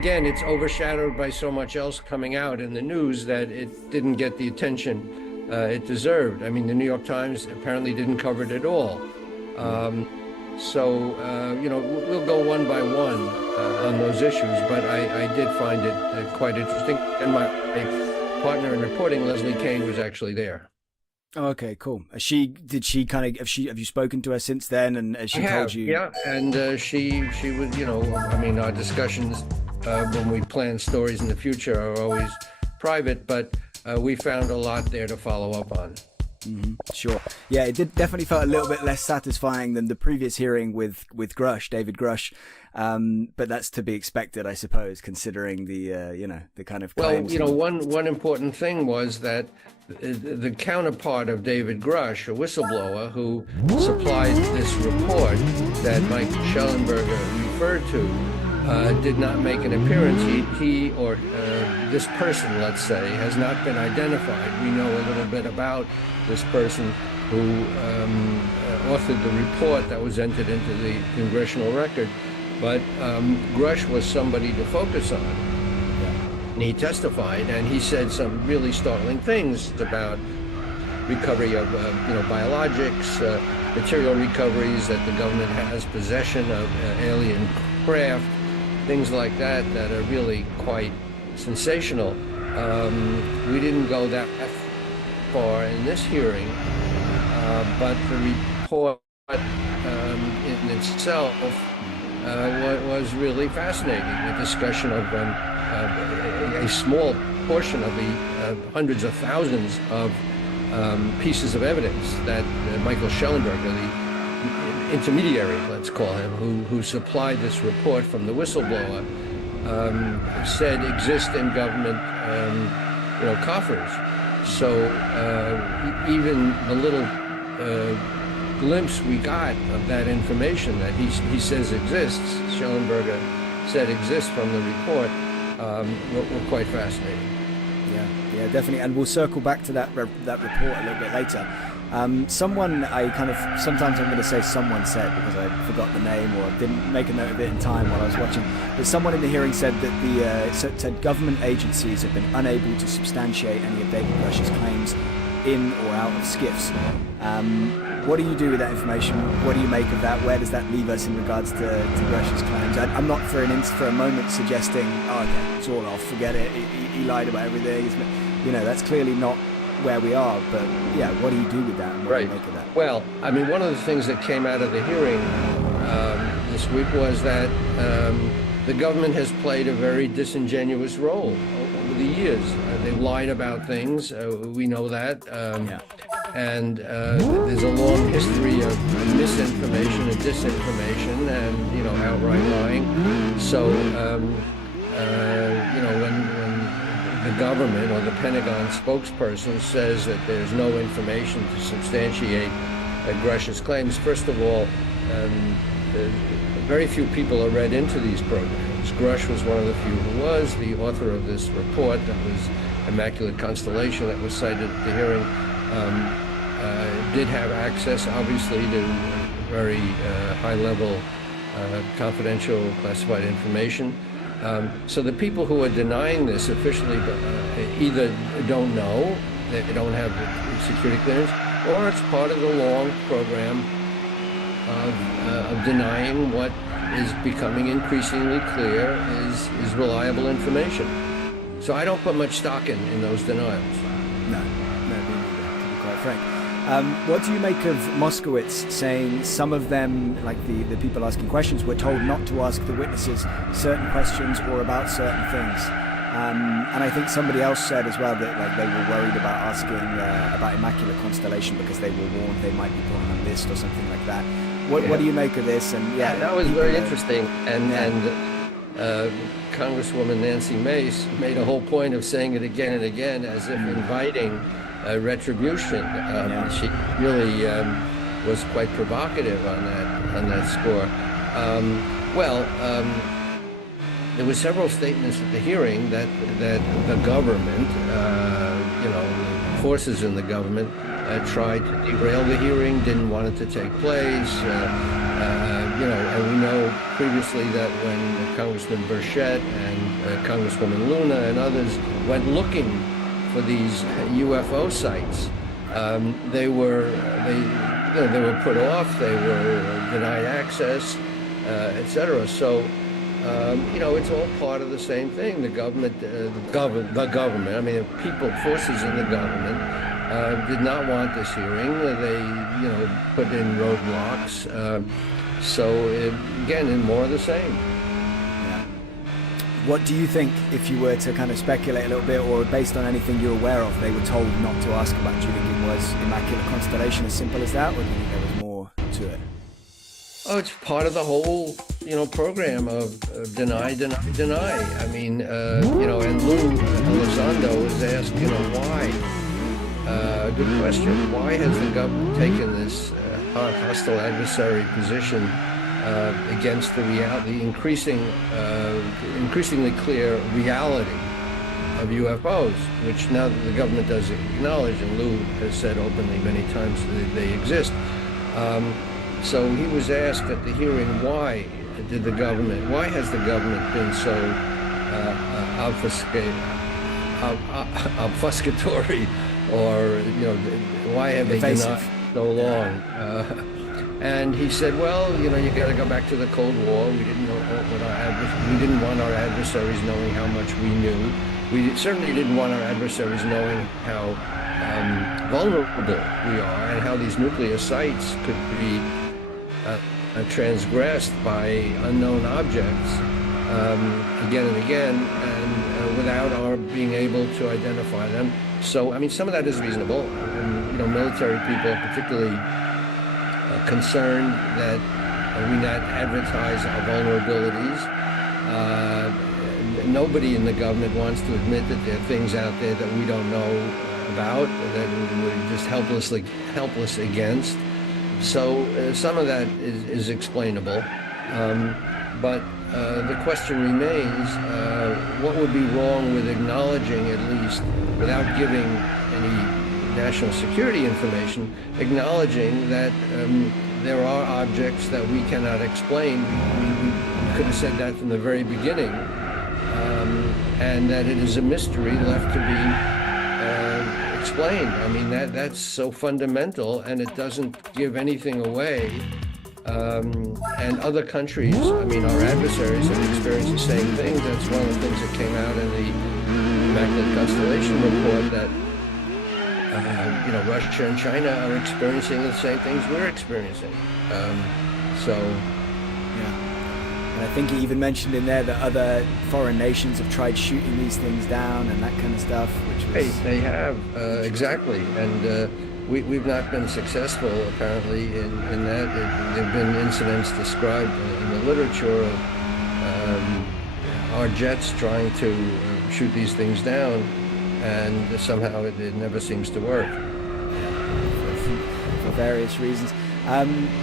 again, it's overshadowed by so much else coming out in the news that it didn't get the attention it deserved. I mean, the New York Times apparently didn't cover it at all. We'll go one by one on those issues, but I did find it quite interesting. And my partner in reporting, Leslie Kane, was actually there. Oh, okay, cool. Did she kind of, have you spoken to her since then? And has she told you? Yeah. And she was, I mean, our discussions when we plan stories in the future are always private, but we found a lot there to follow up on. Mm-hmm. Sure. Yeah, it definitely felt a little bit less satisfying than the previous hearing with David Grush. But that's to be expected, I suppose, considering the kind of claims. Well, one important thing was that the counterpart of David Grush, a whistleblower who supplied this report that Mike Schellenberger referred to, did not make an appearance. He or this person, let's say, has not been identified. We know a little bit about this person who authored the report that was entered into the congressional record. But Grush was somebody to focus on. And he testified, and he said some really startling things about recovery of biologics, material recoveries, that the government has possession of alien craft, things like that are really quite sensational. We didn't go that far in this hearing, but the report in itself was really fascinating. The discussion of a small portion of the hundreds of thousands of pieces of evidence that Michael Schellenberger, the intermediary, let's call him, who supplied this report from the whistleblower, said exist in government coffers. So even the little glimpse we got of that information that he says exists, Schellenberger said exists from the report, were quite fascinating. Yeah, definitely. And we'll circle back to that report a little bit later. Sometimes I'm going to say someone said, because I forgot the name or didn't make a note of it in time while I was watching, but someone in the hearing said that said government agencies have been unable to substantiate any of David Grush's claims in or out of skiffs. What do you do with that information? What do you make of that? Where does that leave us in regards to Grush's claims? I'm not for a moment suggesting, okay, it's all off, forget it, he lied about everything. That's clearly not where we are, but yeah, what do you do with that, and what do you make of that? Well, I mean, one of the things that came out of the hearing this week was that the government has played a very disingenuous role over the years. They've lied about things, we know that, and there's a long history of misinformation and disinformation and, outright lying. So, when the government or the Pentagon spokesperson says that there's no information to substantiate Grush's claims, first of all, very few people are read into these programs. Grush was one of the few who was. The author of this report that was Immaculate Constellation that was cited at the hearing did have access, obviously, to very high-level confidential classified information. So the people who are denying this officially either don't know, they don't have the security clearance, or it's part of the long program of denying what is becoming increasingly clear is reliable information. So I don't put much stock in those denials. No, me neither, to be quite frank. What do you make of Moskowitz saying some of them, like the people asking questions, were told not to ask the witnesses certain questions or about certain things? And I think somebody else said as well that they were worried about asking about Immaculate Constellation because they were warned they might be put on a list or something like that. What do you make of this? And that was very interesting. And Congresswoman Nancy Mace made a whole point of saying it again and again, as if inviting retribution. She really was quite provocative on that score. There were several statements at the hearing that the government, forces in the government, tried to derail the hearing, didn't want it to take place. And we know previously that when Congressman Burchett and Congresswoman Luna and others went looking for these UFO sites. They were put off. They were denied access, etc. So. It's all part of the same thing. The government, I mean, the people, forces in the government did not want this hearing. They, put in roadblocks. Again, more of the same. Yeah. What do you think, if you were to kind of speculate a little bit, or based on anything you're aware of, they were told not to ask about? Do you think it was Immaculate Constellation, as simple as that, or do you think there was more to it? Oh, it's part of the whole, program of deny, deny, deny. I mean, and Lou Elizondo was asked, why? Good question. Why has the government taken this hostile adversary position against the increasingly clear reality of UFOs, which now that the government does acknowledge, and Lou has said openly many times that they exist. So he was asked at the hearing, why has the government been so obfuscatory, or why have they denied so long? And he said, well, you got to go back to the Cold War. We didn't want our adversaries knowing how much we knew. We certainly didn't want our adversaries knowing how vulnerable we are, and how these nuclear sites could be transgressed by unknown objects again and again, and without our being able to identify them. So, I mean, some of that is reasonable. Military people are particularly concerned that we not advertise our vulnerabilities. Nobody in the government wants to admit that there are things out there that we don't know about, that we're just helpless against. So some of that is explainable, but the question remains, what would be wrong with acknowledging, at least without giving any national security information, acknowledging that there are objects that we cannot explain. We could have said that from the very beginning, and that it is a mystery left to be explained. I mean, that's so fundamental, and it doesn't give anything away. And other countries, I mean, our adversaries have experienced the same things. That's one of the things that came out in the Immaculate Constellation report, that Russia and China are experiencing the same things we're experiencing. And I think he even mentioned in there that other foreign nations have tried shooting these things down and that kind of stuff, which was... They have, exactly. And we've not been successful, apparently, in that. There have been incidents described in the literature of our jets trying to shoot these things down, and somehow it never seems to work. For various reasons.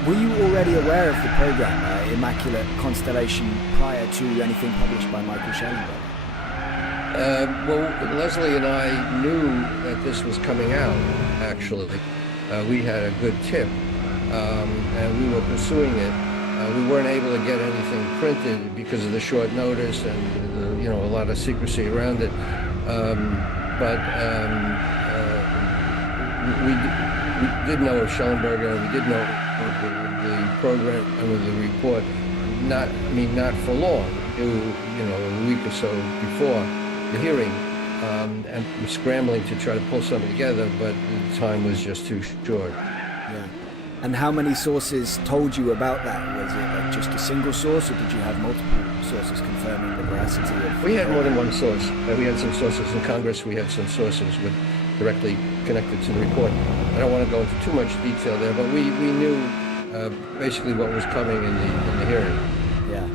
Were you already aware of the program, Immaculate Constellation, prior to anything published by Michael Schellenberger? Well, Leslie and I knew that this was coming out, actually. We had a good tip, and we were pursuing it. We weren't able to get anything printed because of the short notice and a lot of secrecy around it. But we did know of Schellenberger, and we did know of the program and of the report. Not for long. A week or so before the hearing, and we're scrambling to try to pull something together, but the time was just too short. Yeah. And how many sources told you about that? Was it just a single source, or did you have multiple sources confirming the veracity of... We had more than one source. We had some sources in Congress. We had some sources directly connected to the report. I don't want to go into too much detail there, but we knew basically what was coming in the hearing. Yeah.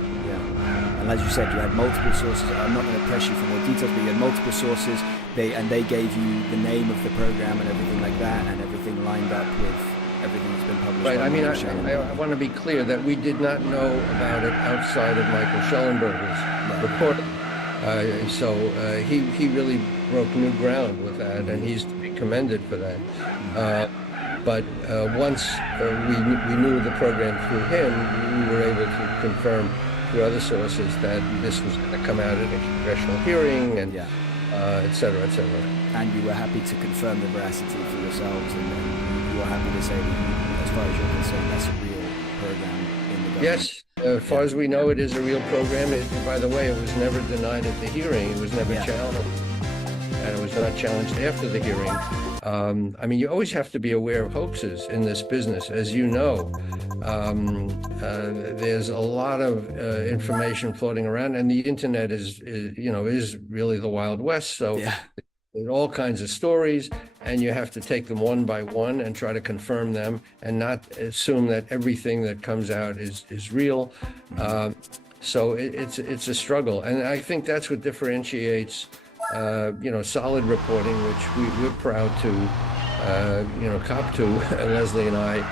And as you said, you had multiple sources. I'm not going to press you for more details, but you had multiple sources. They gave you the name of the program and everything like that, and everything lined up with everything that's been published. Right. I mean, I want to be clear that we did not know about it outside of Michael Schellenberger's report. So he really broke new ground with that, and he's to be commended for that. But once we knew the program through him, we were able to confirm through other sources that this was going to come out at a congressional hearing, and Yeah. et cetera, et cetera. And you were happy to confirm the veracity for yourselves, and you were happy to say that, as far as you're concerned, that's a real program in the government. Yes, as far as we know, it is a real program. By the way, it was never denied at the hearing. It was never challenged, and it was not challenged after the hearing. I mean, you always have to be aware of hoaxes in this business, as you know. There's a lot of information floating around, and the internet is really the Wild West. So there's all kinds of stories, and you have to take them one by one and try to confirm them, and not assume that everything that comes out is real. So it's a struggle, and I think that's what differentiates solid reporting, which we're proud to cop to, Leslie and I,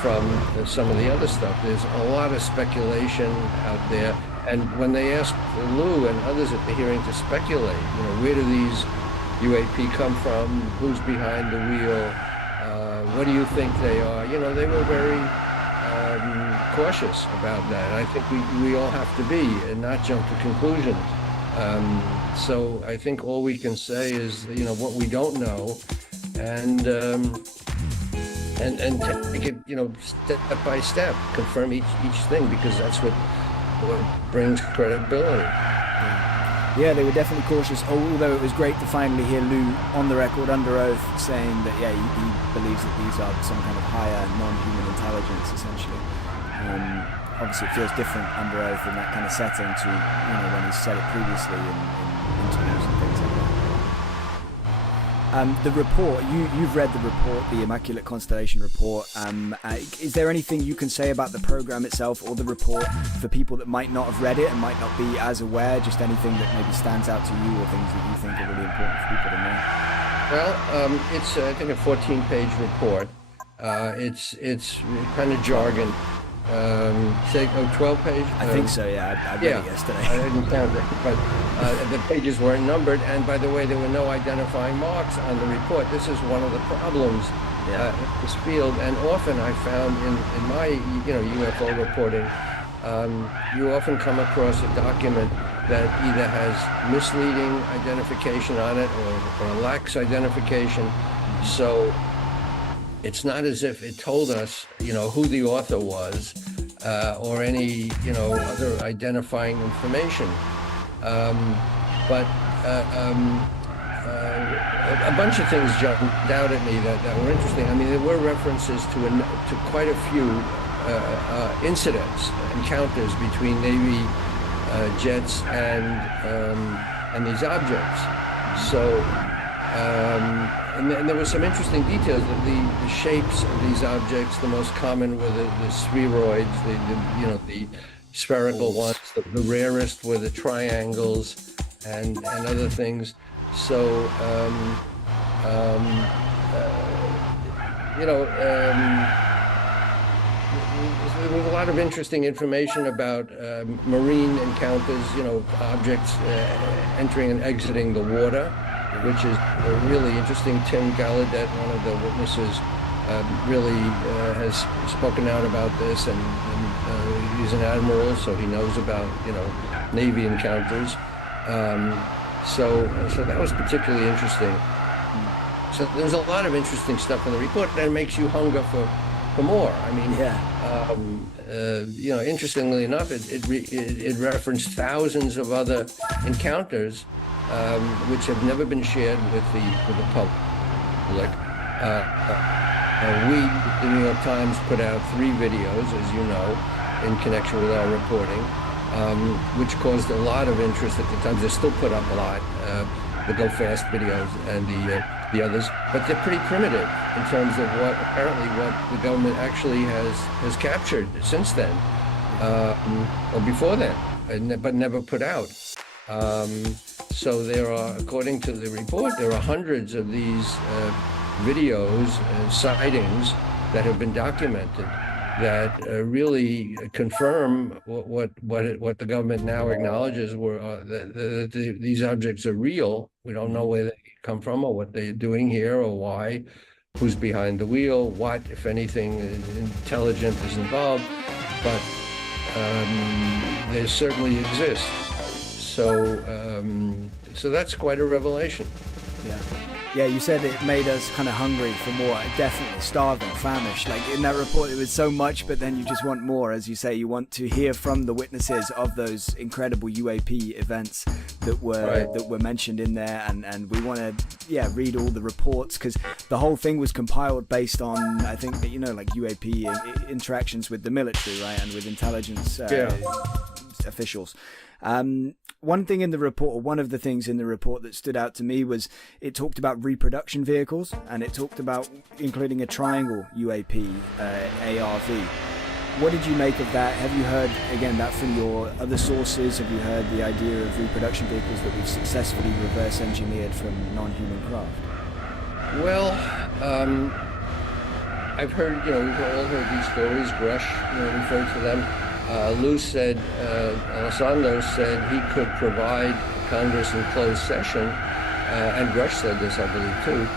from some of the other stuff. There's a lot of speculation out there, and when they asked Lou and others at the hearing to speculate, where do these UAP come from? Who's behind the wheel? What do you think they are? They were very cautious about that. I think we all have to be, and not jump to conclusions. So I think all we can say is, what we don't know, and take it, step by step, confirm each thing, because that's what brings credibility. Yeah, they were definitely cautious, although it was great to finally hear Lou on the record under oath saying that, he believes that these are some kind of higher non-human intelligence, essentially. Obviously it feels different under oath in that kind of setting to, when he's said it previously in interviews and things like that. The report, you've read the report, the Immaculate Constellation report. Is there anything you can say about the program itself or the report for people that might not have read it and might not be as aware, just anything that maybe stands out to you or things that you think are really important for people to know? Well, it's, I think, a 14-page report. It's kind of jargon. 12 page? I think so, yeah. I read it yesterday. I didn't count it, but the pages weren't numbered, and by the way, there were no identifying marks on the report. This is one of the problems in this field, and often I found in my UFO reporting, you often come across a document that either has misleading identification on it or lacks identification. So it's not as if it told us, who the author was, or any, other identifying information. But a bunch of things jumped out at me that were interesting. I mean, there were references to quite a few incidents, encounters between Navy jets and these objects. So. And there were some interesting details. The shapes of these objects, the most common were the spheroids, the spherical ones. The rarest were the triangles and other things. So, there was a lot of interesting information about marine encounters, objects entering and exiting the water, which is really interesting. Tim Gallaudet, one of the witnesses, really has spoken out about this, and he's an admiral, so he knows about Navy encounters. So that was particularly interesting. So there's a lot of interesting stuff in the report that makes you hunger for more. I mean, interestingly enough, it referenced thousands of other encounters, which have never been shared with the public. The New York Times put out 3 videos, as you know, in connection with our reporting, which caused a lot of interest at the Times. They still put up a lot, the Go Fast videos and the others, but they're pretty primitive in terms of what the government actually has captured since then, or before then, but never put out. So there are, according to the report, there are hundreds of these videos and sightings that have been documented that really confirm what the government now acknowledges that these objects are real. We don't know where they come from or what they're doing here or why, who's behind the wheel, what, if anything, intelligent is involved. But they certainly exist. So, so that's quite a revelation. Yeah. Yeah, you said it made us kind of hungry for more. Definitely starving, famished. Like in that report, it was so much, but then you just want more. As you say, you want to hear from the witnesses of those incredible UAP events that were mentioned in there, and we want to read all the reports, because the whole thing was compiled based on, I think, that like UAP interactions with the military, right, and with intelligence officials. One thing in the report, or one of the things in the report that stood out to me, was it talked about reproduction vehicles, and it talked about including a triangle UAP ARV. What did you make of that? Have you heard, again, that from your other sources? Have you heard the idea of reproduction vehicles that we've successfully reverse engineered from non-human craft? Well, I've heard, we've all heard these stories. Grush, referred to them. Lou said, Elizondo said he could provide Congress in closed session, and Grush said this, I believe, too,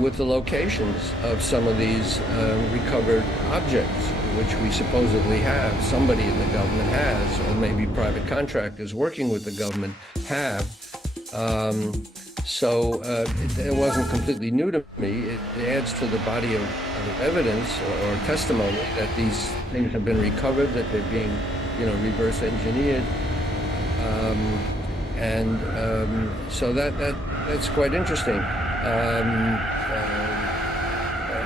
with the locations of some of these recovered objects, which we supposedly have, somebody in the government has, or maybe private contractors working with the government have. So it wasn't completely new to me. It adds to the body of evidence or testimony that these things have been recovered, that they're being, reverse engineered, so that's quite interesting.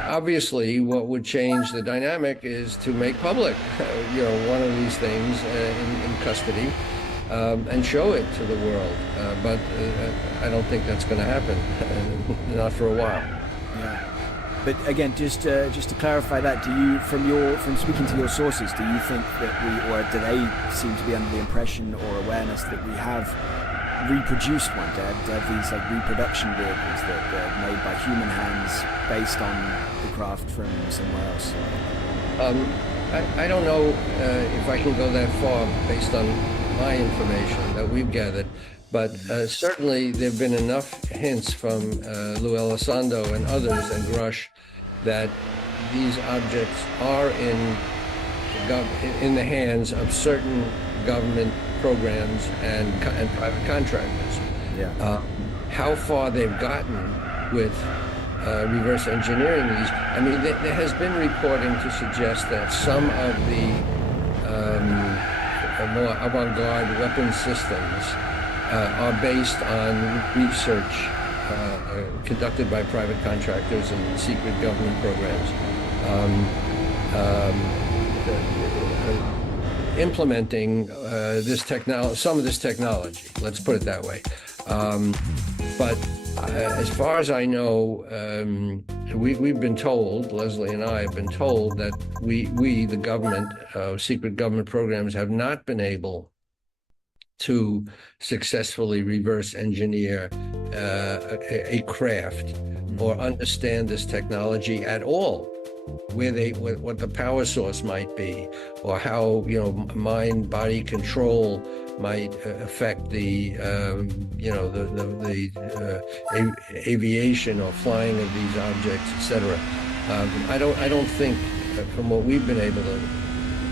Obviously, what would change the dynamic is to make public, one of these things in custody. And show it to the world, but I don't think that's going to happen, not for a while. Yeah. But again, just to clarify that, do you, from speaking to your sources, do you think that or do they seem to be under the impression or awareness that we have reproduced one? To have these like reproduction vehicles that are made by human hands based on the craft from somewhere else? I don't know if I can go that far based on my information that we've gathered, but certainly there have been enough hints from Lou Elizondo and others and Grush that these objects are in the hands of certain government programs and private contractors. Yeah. How far they've gotten with reverse engineering these, I mean, there has been reporting to suggest that some of the more avant-garde weapon systems are based on research conducted by private contractors and secret government programs, implementing some of this technology. Let's put it that way. But as far as I know, we've been told, Leslie and I have been told, that we the government, secret government programs, have not been able to successfully reverse engineer a craft or understand this technology at all, what the power source might be, or how mind-body control might affect the aviation or flying of these objects, etc. I don't think, from what we've been able to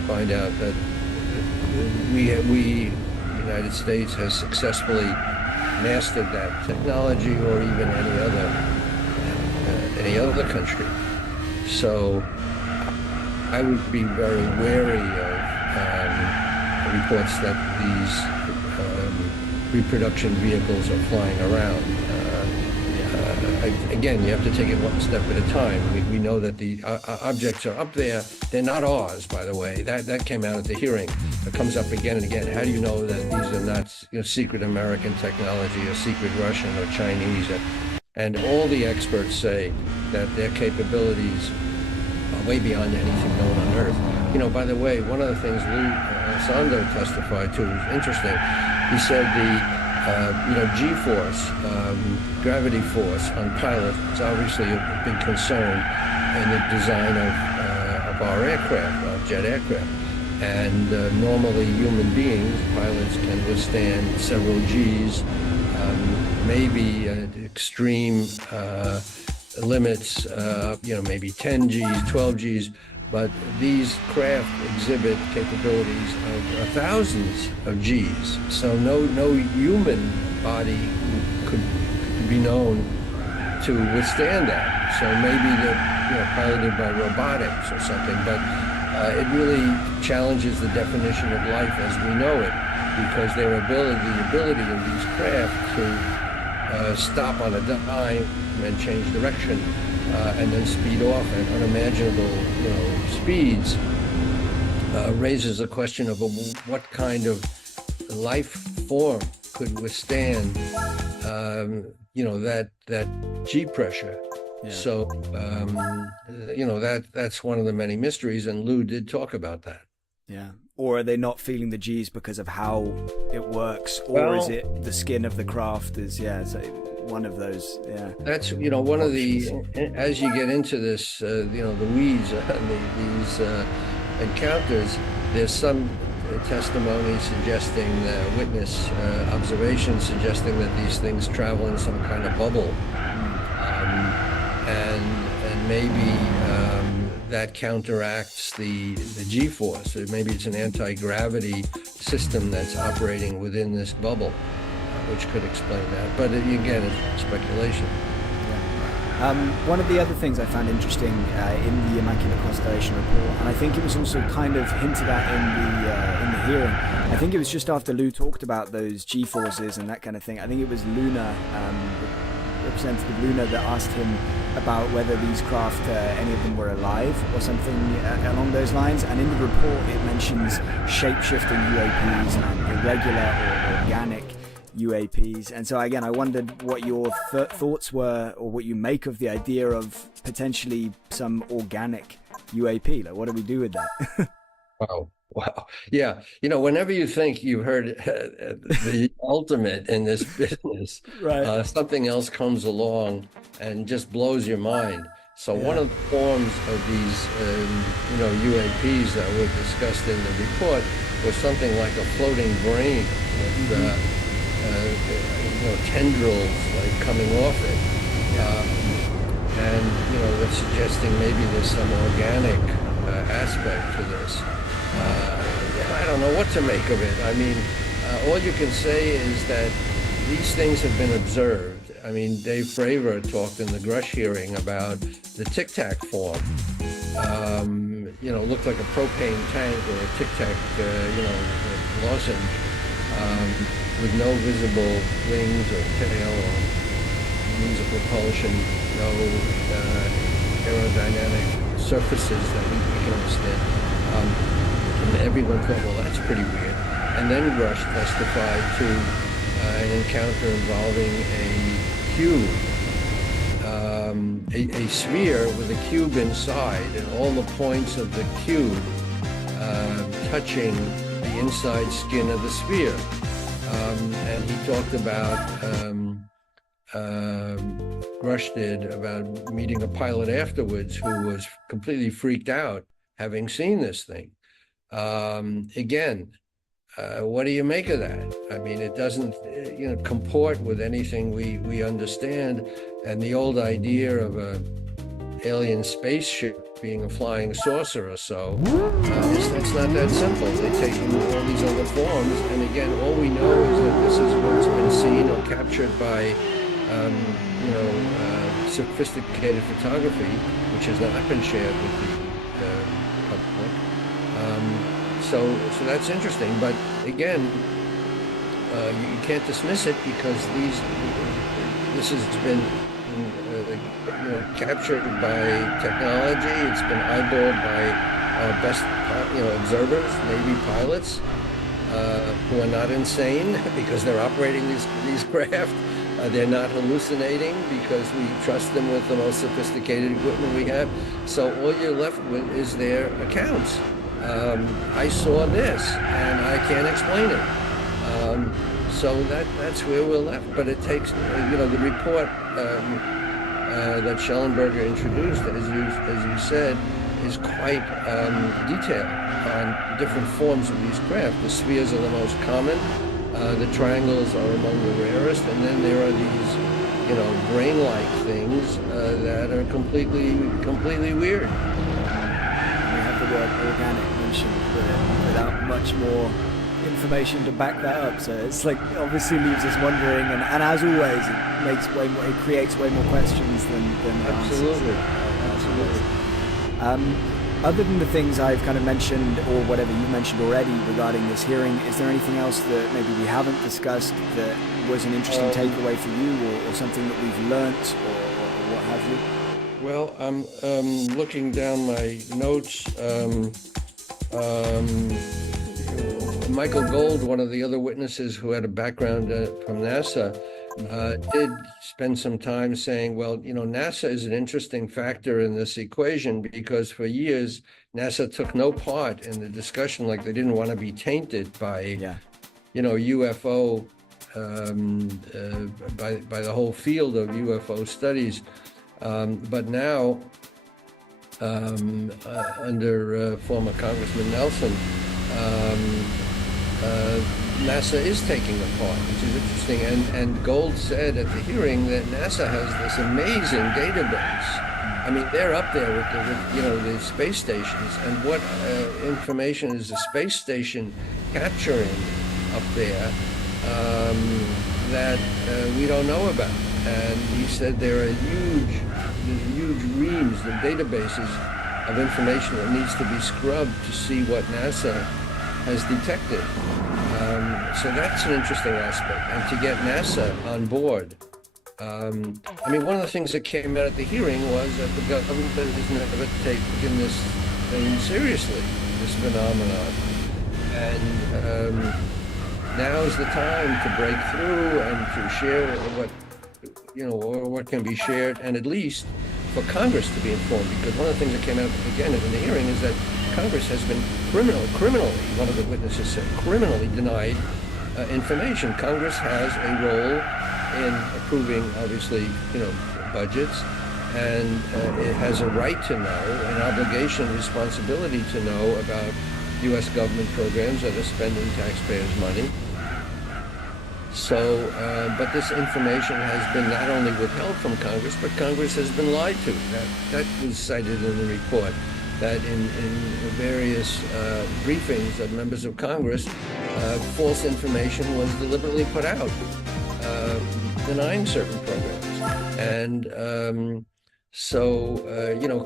find out, that we United States has successfully mastered that technology, or even any other country. So I would be very wary of reports that these reproduction vehicles are flying around. Again, you have to take it one step at a time. We know that the objects are up there. They're not ours, by the way. That came out at the hearing. It comes up again and again. How do you know that these are not secret American technology or secret Russian or Chinese? And all the experts say that their capabilities are way beyond anything known on Earth. By the way, one of the things Lou Elizondo testified to was interesting. He said the G-force, gravity force on pilots is obviously a big concern in the design of our aircraft, our jet aircraft. And normally human beings, pilots, can withstand several Gs, maybe extreme limits, maybe 10 Gs, 12 Gs. but these craft exhibit capabilities of thousands of Gs. So no human body could be known to withstand that. So maybe they're piloted by robotics or something, but it really challenges the definition of life as we know it, because the ability of these craft to stop on a dime and change direction and then speed off at unimaginable, speeds raises a question of what kind of life form could withstand, that G pressure. Yeah. So, that's one of the many mysteries, and Lou did talk about that. Yeah. Or are they not feeling the G's because of how it works, or is it the skin of the craft? So one of those. Yeah. That's one of the, as you get into this, the weeds on these encounters. There's some testimony suggesting, witness observations suggesting that these things travel in some kind of bubble. And maybe that counteracts the G-force. So maybe it's an anti-gravity system that's operating within this bubble, which could explain that. But again, it's speculation. One of the other things I found interesting in the Immaculate Constellation report, and I think it was also kind of hinted at in the hearing, I think it was just after Lou talked about those G-forces and that kind of thing. I think it was Luna, Representative Luna, that asked him about whether these craft, any of them were alive or something along those lines. And in the report, it mentions shape-shifting UAPs and irregular or organic UAPs. And so again, I wondered what your thoughts were, or what you make of the idea of potentially some organic UAP. Like, what do we do with that? Wow. Yeah. Whenever you think you've heard the ultimate in this business, right. Something else comes along and just blows your mind. So one of the forms of these, UAPs that were discussed in the report was something like a floating brain with, tendrils like coming off it. And that's suggesting maybe there's some organic aspect to this. I don't know what to make of it. I mean, all you can say is that these things have been observed. I mean, Dave Fravor talked in the Grush hearing about the Tic Tac form. Looked like a propane tank or a Tic Tac, lozenge, with no visible wings or tail or means of propulsion, no aerodynamic surfaces that we can understand. And everyone thought, well, that's pretty weird. And then Grush testified to an encounter involving a cube, a sphere with a cube inside, and all the points of the cube touching the inside skin of the sphere. And he talked about, Grush did, about meeting a pilot afterwards who was completely freaked out having seen this thing. Again, what do you make of that? I mean, it doesn't, comport with anything we understand. And the old idea of a alien spaceship being a flying saucer or so, it's not that simple. They take all these other forms, and again, all we know is that this is what's been seen or captured by, sophisticated photography, which has not been shared with the public. So that's interesting, but again, you can't dismiss it, because this has been captured by technology. It's been eyeballed by our best observers, Navy pilots, who are not insane because they're operating these craft. They're not hallucinating because we trust them with the most sophisticated equipment we have. So all you're left with is their accounts. I saw this and I can't explain it. So that's where we're left. But it takes, the report that Schellenberger introduced, as you said, is quite detailed on different forms of these craft. The spheres are the most common. The triangles are among the rarest, and then there are these, brain-like things that are completely weird. word organic mentioned without much more information to back that up. So it's like obviously leaves us wondering, and as always, it creates way more questions than Absolutely. answers. Absolutely. Other than the things I've kind of mentioned or whatever you mentioned already regarding this hearing, is there anything else that maybe we haven't discussed that was an interesting takeaway for you, or something that we've learnt, or what have you? Well, I'm looking down my notes. Michael Gold, one of the other witnesses who had a background from NASA, did spend some time saying, well, NASA is an interesting factor in this equation because for years, NASA took no part in the discussion, like they didn't want to be tainted by, UFO, by the whole field of UFO studies. But now, under former Congressman Nelson, NASA is taking a part, which is interesting. And Gold said at the hearing that NASA has this amazing database. I mean, they're up there with the space stations. And what information is the space station capturing up there that we don't know about? And he said there are huge reams of databases of information that needs to be scrubbed to see what NASA has detected. So that's an interesting aspect. And to get NASA on board. One of the things that came out at the hearing was that the government has never taken this thing seriously, this phenomenon. And now is the time to break through and to share what can be shared, and at least for Congress to be informed, because one of the things that came out again in the hearing is that Congress has been criminally, one of the witnesses said, criminally denied information. Congress has a role in approving, obviously, budgets, and it has a right to know, an obligation, responsibility to know about U.S. government programs that are spending taxpayers' money. So, but this information has been not only withheld from Congress, but Congress has been lied to. That was cited in the report, that in various briefings of members of Congress, false information was deliberately put out, denying certain programs. And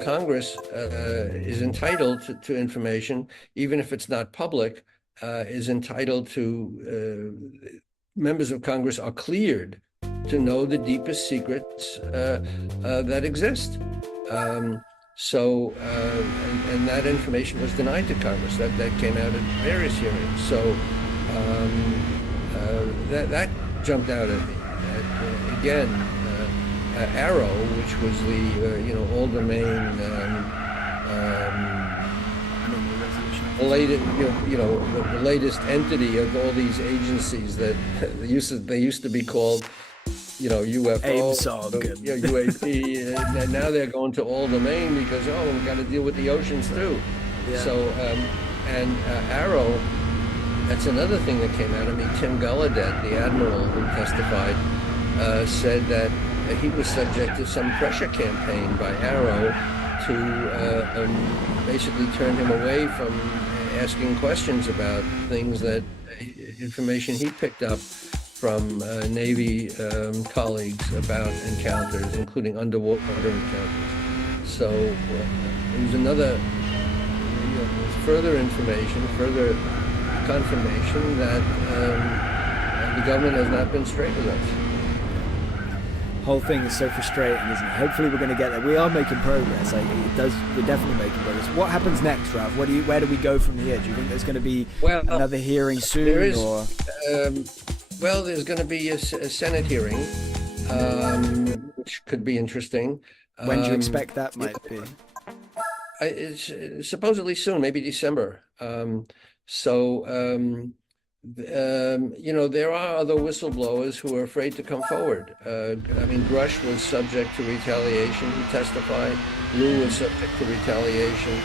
Congress is entitled to information, even if it's not public, is entitled to, members of Congress are cleared to know the deepest secrets that exist. And that information was denied to Congress. That came out at various hearings. So that jumped out at me. Again, Arrow, which was the all domain the latest entity of all these agencies that they used to be called, UFO, UAP, and now they're going to all domain because we've got to deal with the oceans too. Yeah. So Arrow, that's another thing that came out of me. Tim Gallaudet, the admiral who testified, said that he was subject to some pressure campaign by Arrow to basically turn him away from asking questions about things that information he picked up from Navy colleagues about encounters, including underwater encounters. So it was another, further information, further confirmation that the government has not been straight with us. Whole thing is so frustrating, isn't it? Hopefully we're going to get there. We are making progress. We're definitely making progress. What happens next, Ralph? Where do we go from here? Do you think there's going to be another hearing soon? There is. There's going to be a Senate hearing, which could be interesting. When do you expect that might be? It's supposedly soon, maybe December. There are other whistleblowers who are afraid to come forward. Grush was subject to retaliation. He testified. Lou was subject to retaliation.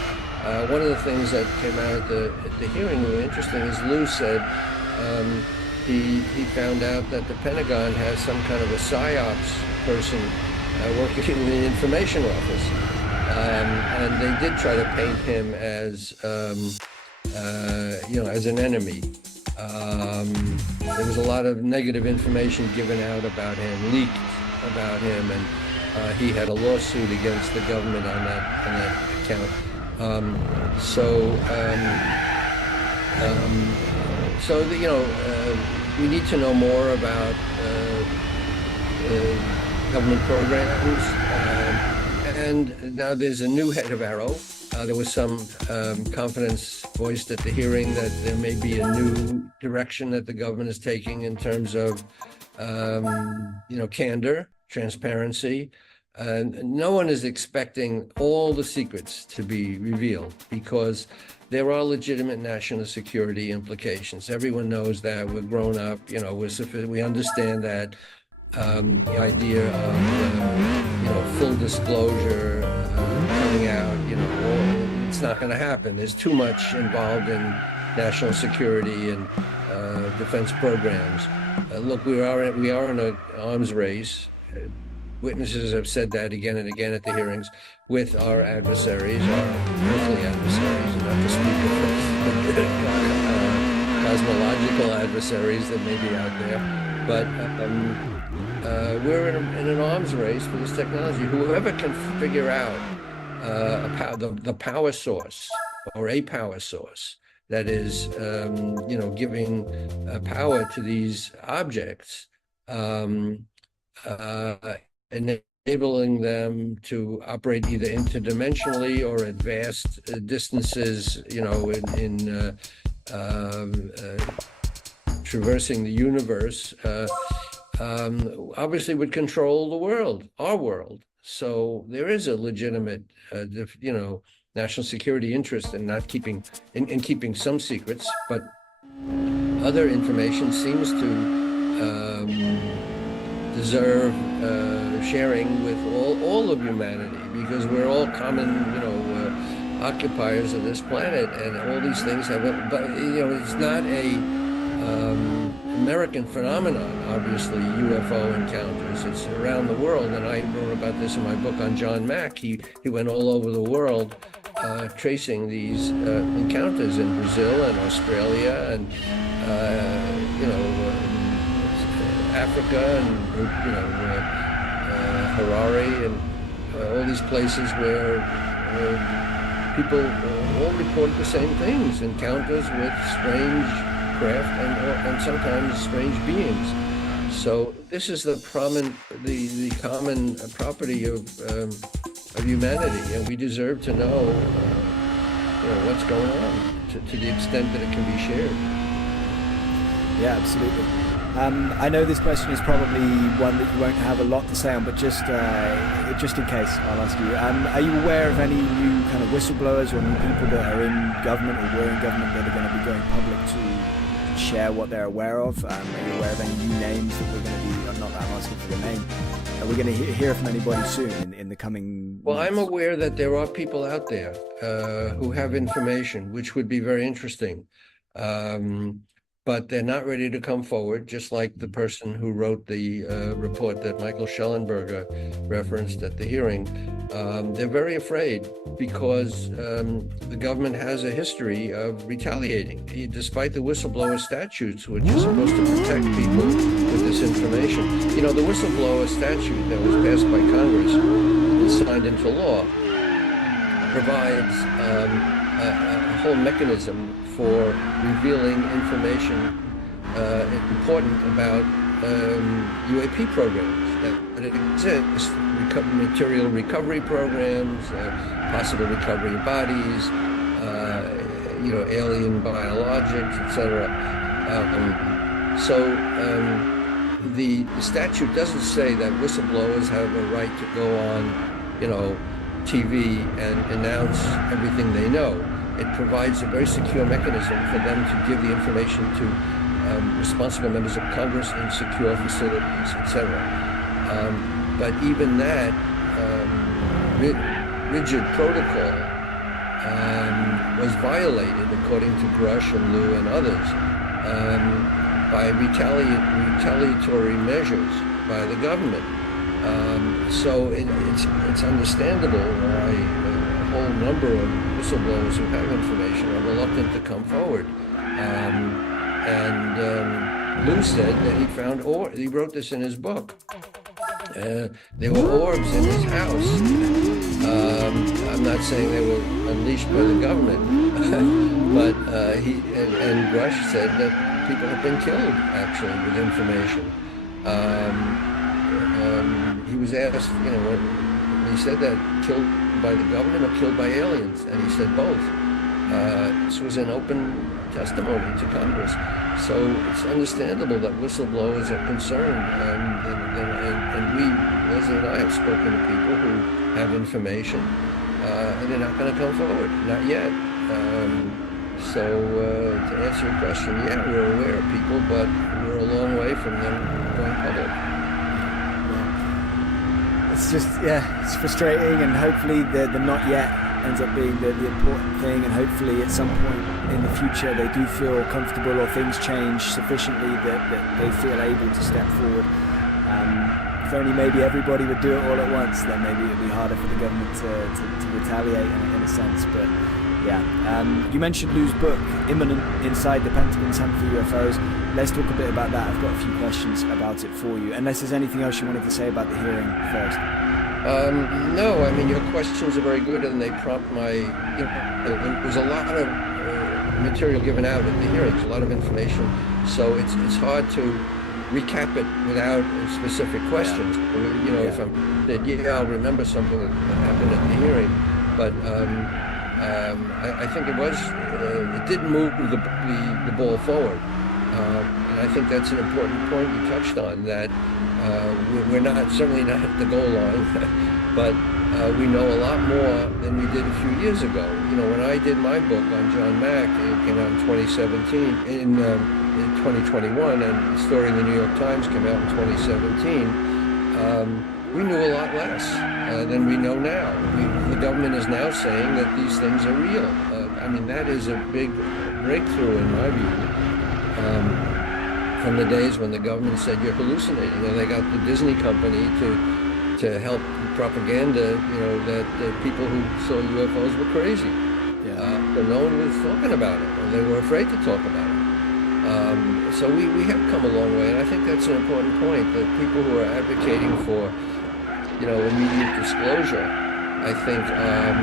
One of the things that came out at the hearing that was interesting is Lou said he found out that the Pentagon has some kind of a PSYOPs person working in the information office. And they did try to paint him as, as an enemy. There was a lot of negative information given out about him, leaked about him, and he had a lawsuit against the government on that account. We need to know more about government programs. And now there's a new head of Arrow. There was some confidence voiced at the hearing that there may be a new direction that the government is taking in terms of, candor, transparency. No one is expecting all the secrets to be revealed because there are legitimate national security implications. Everyone knows that. We're grown up, we understand that. The idea of, full disclosure coming out, it's not going to happen. There's too much involved in national security and defense programs. Look, we are in an arms race. Witnesses have said that again and again at the hearings with our adversaries, our earthly adversaries, not to speak of cosmological adversaries that may be out there. But we're in an arms race for this technology. Whoever can figure out the power source or a power source that is, giving power to these objects, enabling them to operate either interdimensionally or at vast distances, in traversing the universe, obviously would control the world, our world. So there is a legitimate, national security interest in not keeping, in keeping some secrets, but other information seems to deserve sharing with all of humanity, because we're all common, occupiers of this planet, and all these things have, but it's not a American phenomenon, obviously, UFO encounters. It's around the world, and I wrote about this in my book on John Mack. He went all over the world tracing these encounters in Brazil and Australia and, Africa and, Harare and all these places where people all reported the same things, encounters with strange craft and sometimes strange beings. So this is the common property of humanity, and we deserve to know, what's going on to the extent that it can be shared. Yeah, absolutely. I know this question is probably one that you won't have a lot to say on, but just in case, I'll ask you. Are you aware of any new kind of whistleblowers or new people that are in government or were in government that are going to be going public to share what they're aware of? Are you aware of any new names that we're going to be, I'm not asking for the name, are we going to hear from anybody soon in the coming Well, months? I'm aware that there are people out there who have information, which would be very interesting. But they're not ready to come forward, just like the person who wrote the report that Michael Schellenberger referenced at the hearing. They're very afraid because the government has a history of retaliating, despite the whistleblower statutes, which are supposed to protect people with this information. The whistleblower statute that was passed by Congress and signed into law provides a whole mechanism for revealing information important about UAP programs that exist, material recovery programs, possible recovery of bodies, alien biologics, etc. The statute doesn't say that whistleblowers have a right to go on, TV and announce everything they know. It provides a very secure mechanism for them to give the information to responsible members of Congress in secure facilities, etc. But even that rigid protocol was violated, according to Grush and Liu and others, by retaliatory measures by the government. So it's understandable why a whole number of whistleblowers who have information are reluctant to come forward. Lou said that he found, or he wrote this in his book. There were orbs in his house. I'm not saying they were unleashed by the government, but he and Grush said that people have been killed actually with information. He was asked, when he said that, killed by the government or killed by aliens, and he said both. This was an open testimony to Congress. So it's understandable that whistleblowers are concerned, and we, Leslie and I, have spoken to people who have information, and they're not going to come forward, not yet. So to answer your question, yeah, we're aware of people, but we're a long way from them going public. It's just, it's frustrating, and hopefully the not yet ends up being the important thing, and hopefully at some point in the future they do feel comfortable, or things change sufficiently that they feel able to step forward. If only maybe everybody would do it all at once, then maybe it would be harder for the government to retaliate in a sense. But you mentioned Lou's book, Imminent: Inside the Pentagon's Hunt for UFOs. Let's talk a bit about that. I've got a few questions about it for you, unless there's anything else you wanted to say about the hearing first. No, I mean, your questions are very good, and they prompt my, there was a lot of material given out at the hearings, a lot of information, so it's hard to recap it without specific questions. If I'll remember something that happened at the hearing, but I think it did move the ball forward. And I think that's an important point you touched on, that we're certainly not at the goal line, but we know a lot more than we did a few years ago. When I did my book on John Mack, it came out in 2017, in 2021, and the story in the New York Times came out in 2017, we knew a lot less than we know now. The government is now saying that these things are real. That is a big breakthrough in my view. From the days when the government said you're hallucinating, and they got the Disney company to help propaganda, that people who saw UFOs were crazy. But no one was talking about it, or they were afraid to talk about it. So we have come a long way, and I think that's an important point, that people who are advocating for, immediate disclosure, I think are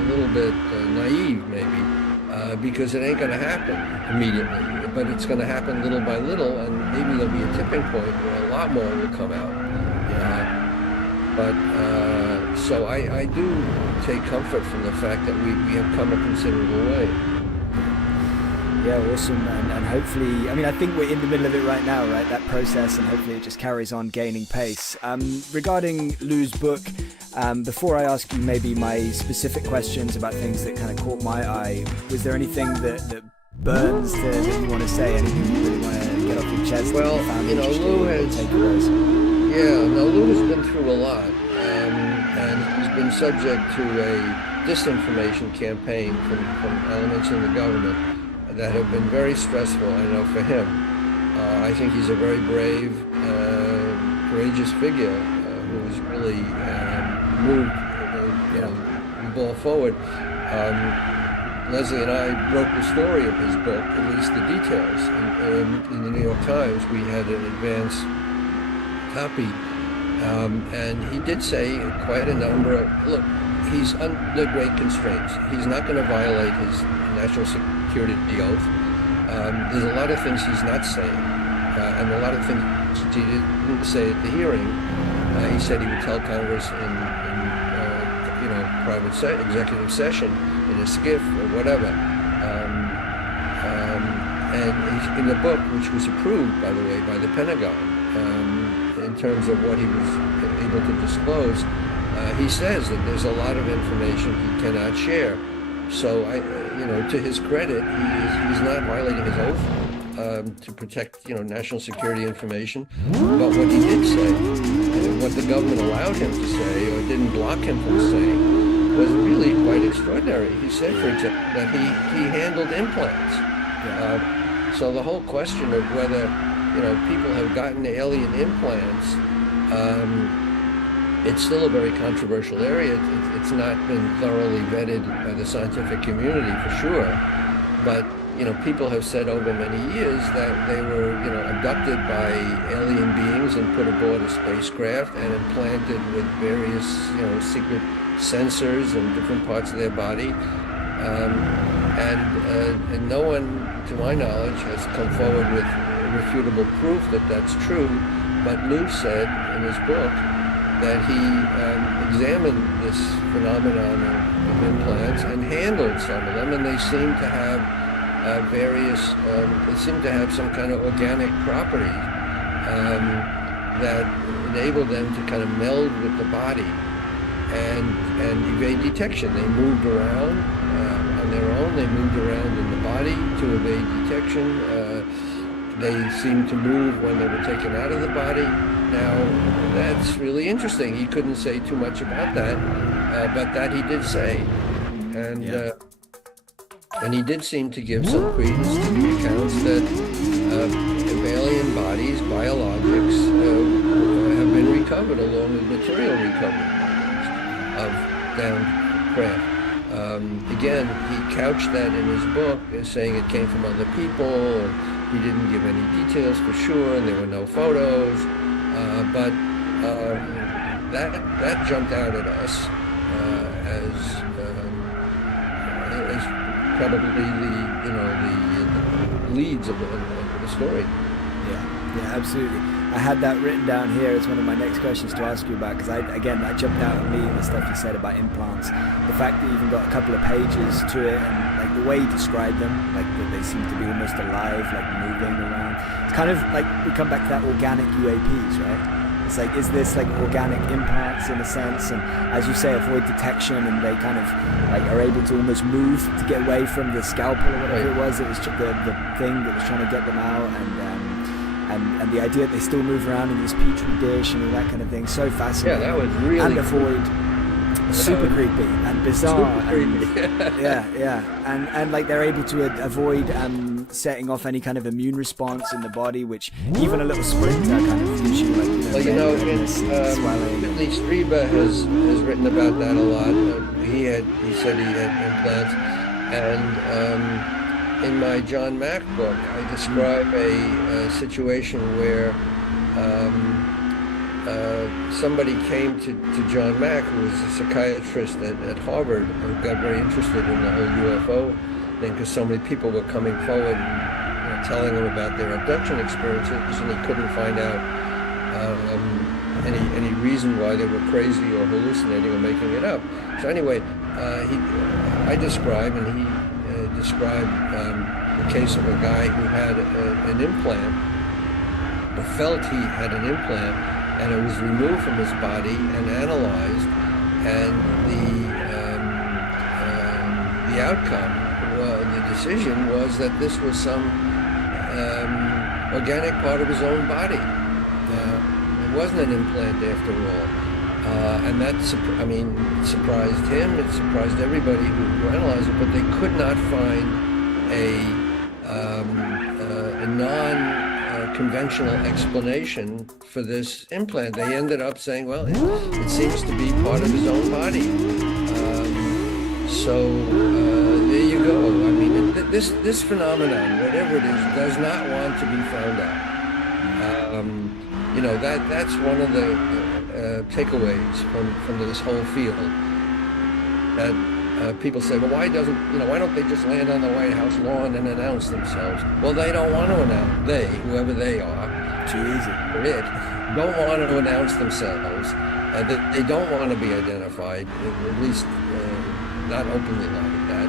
a little bit naive, maybe. Because it ain't going to happen immediately, but it's going to happen little by little, and maybe there'll be a tipping point where a lot more will come out. So I do take comfort from the fact that we have come a considerable way. Yeah, awesome, and hopefully, I think we're in the middle of it right now, right? That process, and hopefully it just carries on gaining pace. Regarding Lou's book, before I ask you maybe my specific questions about things that kind of caught my eye, was there anything that burns that you want to say? Anything you really want to get off your chest? Well, Lou has been through a lot, and he's been subject to a disinformation campaign from elements in the government that have been very stressful, I know, for him. I think he's a very brave, courageous figure who's really moved the ball forward. Leslie and I wrote the story of his book, at least the details, in the New York Times. We had an advance copy, and he did say quite a number of, look, he's under great constraints. He's not going to violate his national security oath. There's a lot of things he's not saying, and a lot of things he didn't say at the hearing. He said he would tell Congress in private executive session, in a skiff or whatever. And in the book, which was approved, by the way, by the Pentagon, in terms of what he was able to disclose, he says that there's a lot of information he cannot share. So, to his credit, he's not violating his oath to protect, national security information. But what he did say, and what the government allowed him to say, or didn't block him from saying, was really quite extraordinary. He said, for example, that he handled implants. So the whole question of whether people have gotten alien implants, it's still a very controversial area. It's not been thoroughly vetted by the scientific community for sure, but people have said over many years that they were abducted by alien beings and put aboard a spacecraft and implanted with various secret sensors in different parts of their body, and no one, to my knowledge, has come forward with irrefutable proof that that's true. But Lou said in his book that he examined this phenomenon of implants and handled some of them, and they seem to have they seem to have some kind of organic properties that enable them to kind of meld with the body and evade detection. They moved around on their own. They moved around in the body to evade detection. They seemed to move when they were taken out of the body. Now, that's really interesting. He couldn't say too much about that, but that he did say. And he did seem to give some credence to the accounts that alien bodies, biologics, have been recovered along with material recovery of downed craft. Again, he couched that in his book as saying it came from other people, and he didn't give any details for sure, and there were no photos, but that jumped out at us as probably the leads of the story. Yeah, absolutely. I had that written down here as one of my next questions to ask you about, because that jumped out at me, the stuff you said about implants, the fact that you even got a couple of pages to it, and like the way you describe them, like that they seem to be almost alive, like moving around. It's kind of like we come back to that organic UAPs, right? It's like, is this like organic implants in a sense, and as you say, avoid detection, and they kind of like are able to almost move to get away from the scalpel or whatever it was. It was the thing that was trying to get them out, and the idea that they still move around in this petri dish and all that kind of thing. So fascinating. Yeah, that was really and avoid. Super creepy and bizarre. Super creepy. And like they're able to avoid setting off any kind of immune response in the body, which even a little splinter kind of gives you Whitley Strieber has written about that a lot. He said he had implants, and in my John Mack book, I describe a situation where somebody came to John Mack, who was a psychiatrist at Harvard, who got very interested in the whole UFO thing because so many people were coming forward and telling him about their abduction experiences, and he couldn't find out any reason why they were crazy or hallucinating or making it up. So anyway, I describe, and he described the case of a guy who had an implant, or felt he had an implant, and it was removed from his body and analyzed, and the outcome, the decision was that this was some organic part of his own body. It wasn't an implant after all, and that surprised him. It surprised everybody who analyzed it, but they could not find a non-conventional explanation for this implant. They ended up saying, well, it seems to be part of his own body. So there you go. I mean, this phenomenon, whatever it is, does not want to be found out. That's one of the takeaways from this whole field. That people say, well, why don't they just land on the White House lawn and announce themselves? Well, they don't want to announce, whoever they are, too easy. Don't want to announce themselves. They don't want to be identified, at least not openly like that.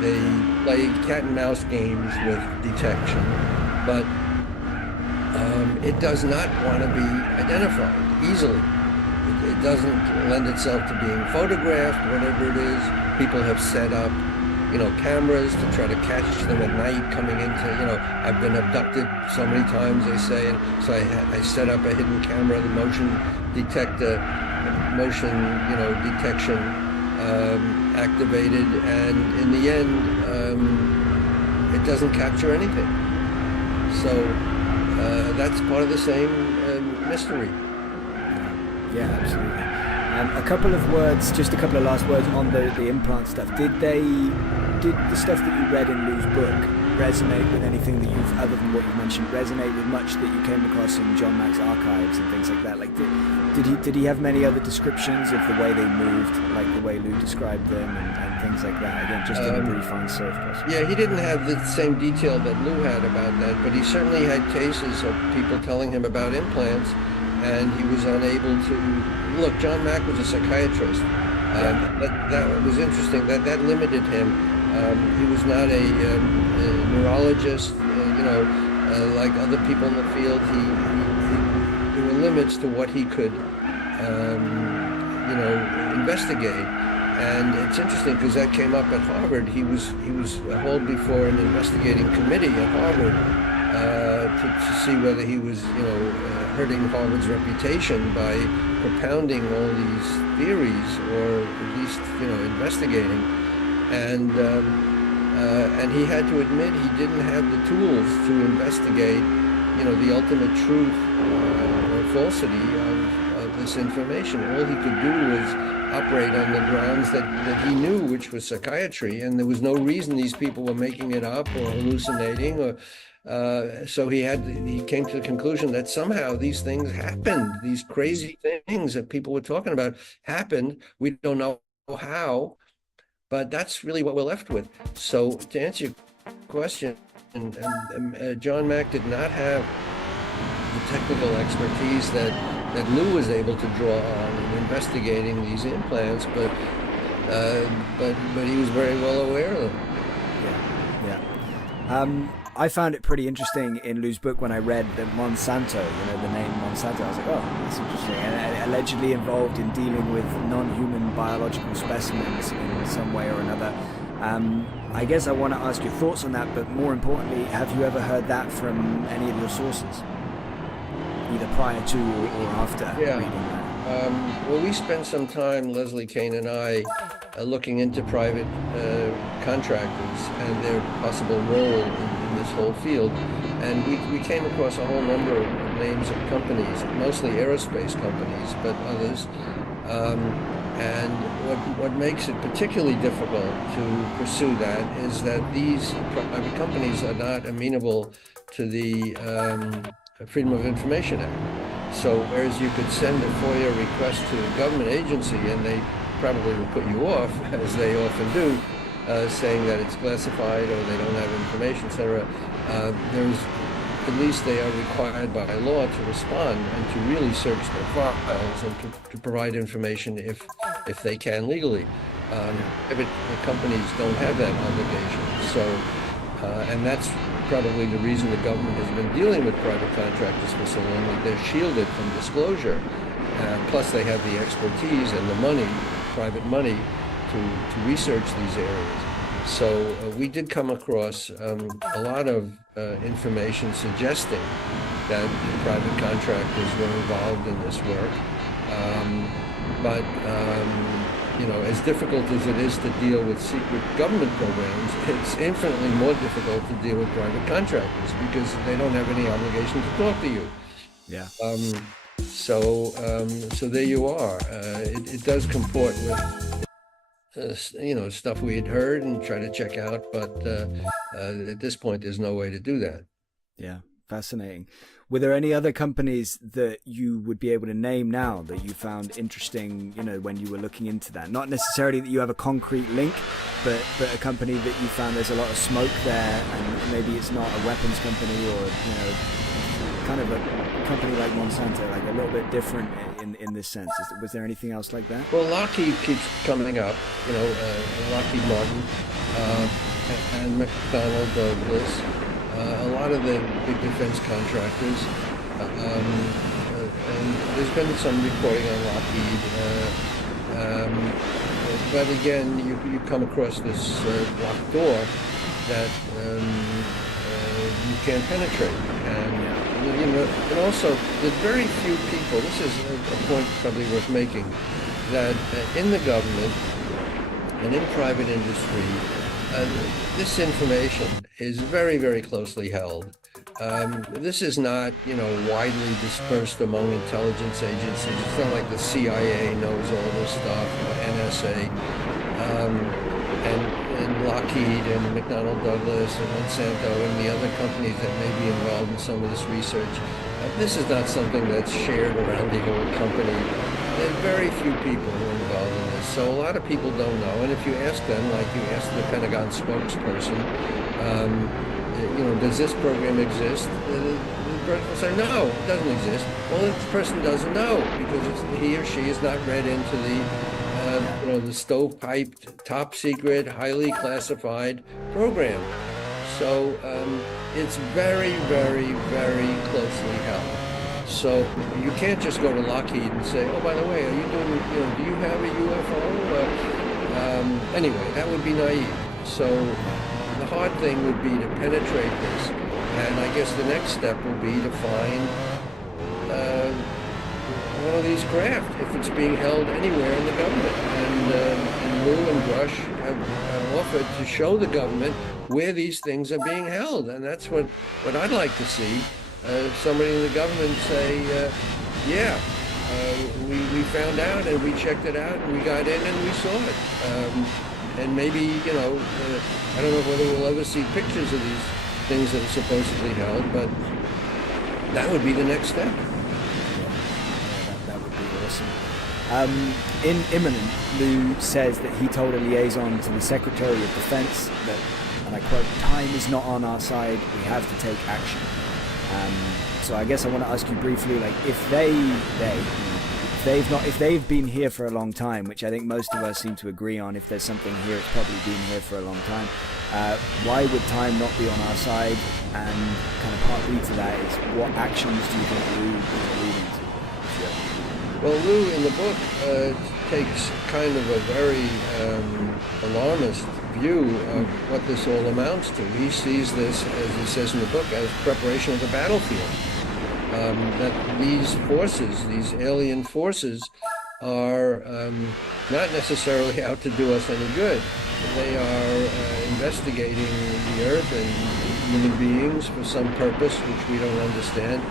They play cat and mouse games with detection, but it does not want to be identified easily. It doesn't lend itself to being photographed, whatever it is. People have set up, cameras to try to catch them at night coming into, I've been abducted so many times, they say, and so I set up a hidden camera, the motion detection activated, and in the end, it doesn't capture anything. So that's part of the same mystery. Yeah, absolutely. A couple of words, just a couple of last words on the implant stuff. Did the stuff that you read in Lou's book resonate with anything that you've, other than what you mentioned, resonate with much that you came across in John Mack's archives and things like that? Like, did he have many other descriptions of the way they moved, like the way Lou described them and things like that? Again, just in a brief answer, if possible. Yeah, he didn't have the same detail that Lou had about that, but he certainly had cases of people telling him about implants, and he was unable to. Look, John Mack was a psychiatrist. That was interesting. That limited him. He was not a neurologist, like other people in the field. There were limits to what he could, investigate. And it's interesting because that came up at Harvard. He was hauled before an investigating committee at Harvard to see whether he was, hurting Harvard's reputation by propounding all these theories, or at least, investigating. And he had to admit he didn't have the tools to investigate, the ultimate truth or falsity of this information. All he could do was operate on the grounds that he knew, which was psychiatry, and there was no reason these people were making it up or hallucinating, or so he came to the conclusion that somehow these things happened, these crazy things that people were talking about happened. We don't know how, but that's really what we're left with. So to answer your question, John Mack did not have the technical expertise that Lou was able to draw on in investigating these implants, but he was very well aware of them. Yeah. I found it pretty interesting in Lou's book when I read that Monsanto, the name Monsanto. I was like, oh, that's interesting. And allegedly involved in dealing with non-human biological specimens in some way or another. I guess I want to ask your thoughts on that, but more importantly, have you ever heard that from any of your sources, either prior to or after reading that? Well, we spent some time, Leslie Kane and I, looking into private contractors and their possible role in this whole field. And we came across a whole number of names of companies, mostly aerospace companies, but others. And what makes it particularly difficult to pursue that is that these private companies are not amenable to the Freedom of Information Act. So whereas you could send a FOIA request to a government agency and they probably will put you off, as they often do, saying that it's classified or they don't have information, etc. At least they are required by law to respond and to really search their files and to provide information if they can legally. Private companies don't have that obligation. So, and that's probably the reason the government has been dealing with private contractors for so long, that they're shielded from disclosure. Plus they have the expertise and the money, private money, to research these areas. So we did come across a lot of information suggesting that private contractors were involved in this work. But as difficult as it is to deal with secret government programs, it's infinitely more difficult to deal with private contractors because they don't have any obligation to talk to you. Yeah. So there you are. It does comport with stuff we had heard and try to check out, but at this point, there's no way to do that. Yeah, fascinating. Were there any other companies that you would be able to name now that you found interesting, when you were looking into that? Not necessarily that you have a concrete link, but a company that you found there's a lot of smoke there, and maybe it's not a weapons company or, kind of a company like Monsanto, like a little bit different in this sense. Was there anything else like that? Well, Lockheed keeps coming up, Lockheed Martin and McDonnell Douglas. A lot of the big defense contractors, and there's been some reporting on Lockheed, but again, you come across this locked door that you can't penetrate, and also there's very few people. This is a point probably worth making, that in the government and in private industry, this information is very, very closely held. This is not, widely dispersed among intelligence agencies. It's not like the CIA knows all this stuff, or NSA, and Lockheed and McDonnell Douglas and Monsanto and the other companies that may be involved in some of this research. This is not something that's shared around the whole company. There are very few people who are involved in this, so a lot of people don't know. And if you ask them, like you asked the Pentagon spokesperson, does this program exist? The person will say, no, it doesn't exist. Well, the person doesn't know because he or she is not read into the stovepiped, top secret, highly classified program. So it's very, very, very closely held. So you can't just go to Lockheed and say, oh, by the way, are you doing, do you have a UFO? Anyway, that would be naive. So the hard thing would be to penetrate this. And I guess the next step will be to find one of these craft, if it's being held anywhere in the government. And Lou and Grush have offered to show the government where these things are being held. And that's what I'd like to see. Somebody in the government say, we found out and we checked it out and we got in and we saw it. And maybe, I don't know whether we'll ever see pictures of these things that are supposedly held, but that would be the next step. That would be awesome. In Imminent, Lou says that he told a liaison to the Secretary of Defense that, and I quote, "Time is not on our side, we have to take action." So I guess I want to ask you briefly, like, if they've been here for a long time, which I think most of us seem to agree on, if there's something here, it's probably been here for a long time. Why would time not be on our side? And kind of part B to that is, what actions do you think Lou is alluding to? Well, Lou in the book takes kind of a very alarmist view of what this all amounts to. He sees this, as he says in the book, as preparation of the battlefield. That these forces, these alien forces, are not necessarily out to do us any good. They are investigating the Earth and human beings for some purpose which we don't understand.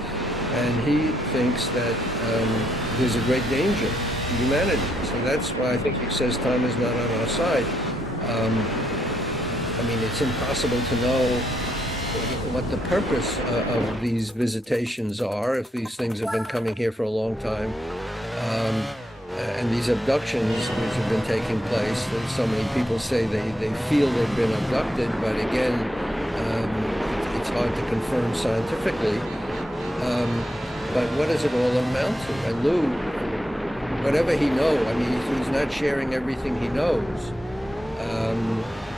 And he thinks that there's a great danger to humanity. So that's why I think he says time is not on our side. It's impossible to know what the purpose of these visitations are, if these things have been coming here for a long time. And these abductions which have been taking place, and so many people say they feel they've been abducted, but again, it's hard to confirm scientifically. But what does it all amount to? And Lou, whatever he knows, he's not sharing everything he knows,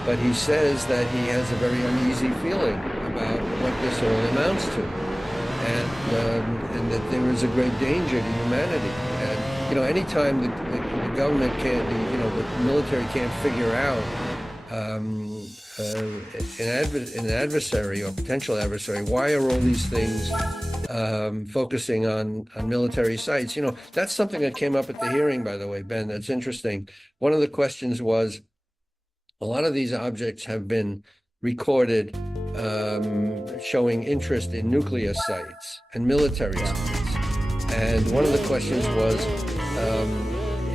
but he says that he has a very uneasy feeling about what this all amounts to, and that there is a great danger to humanity. And anytime the government can't, the military can't figure out an adversary or potential adversary, why are all these things focusing on military sites? That's something that came up at the hearing, by the way, Ben, that's interesting. One of the questions was, a lot of these objects have been recorded showing interest in nuclear sites and military sites. And one of the questions was,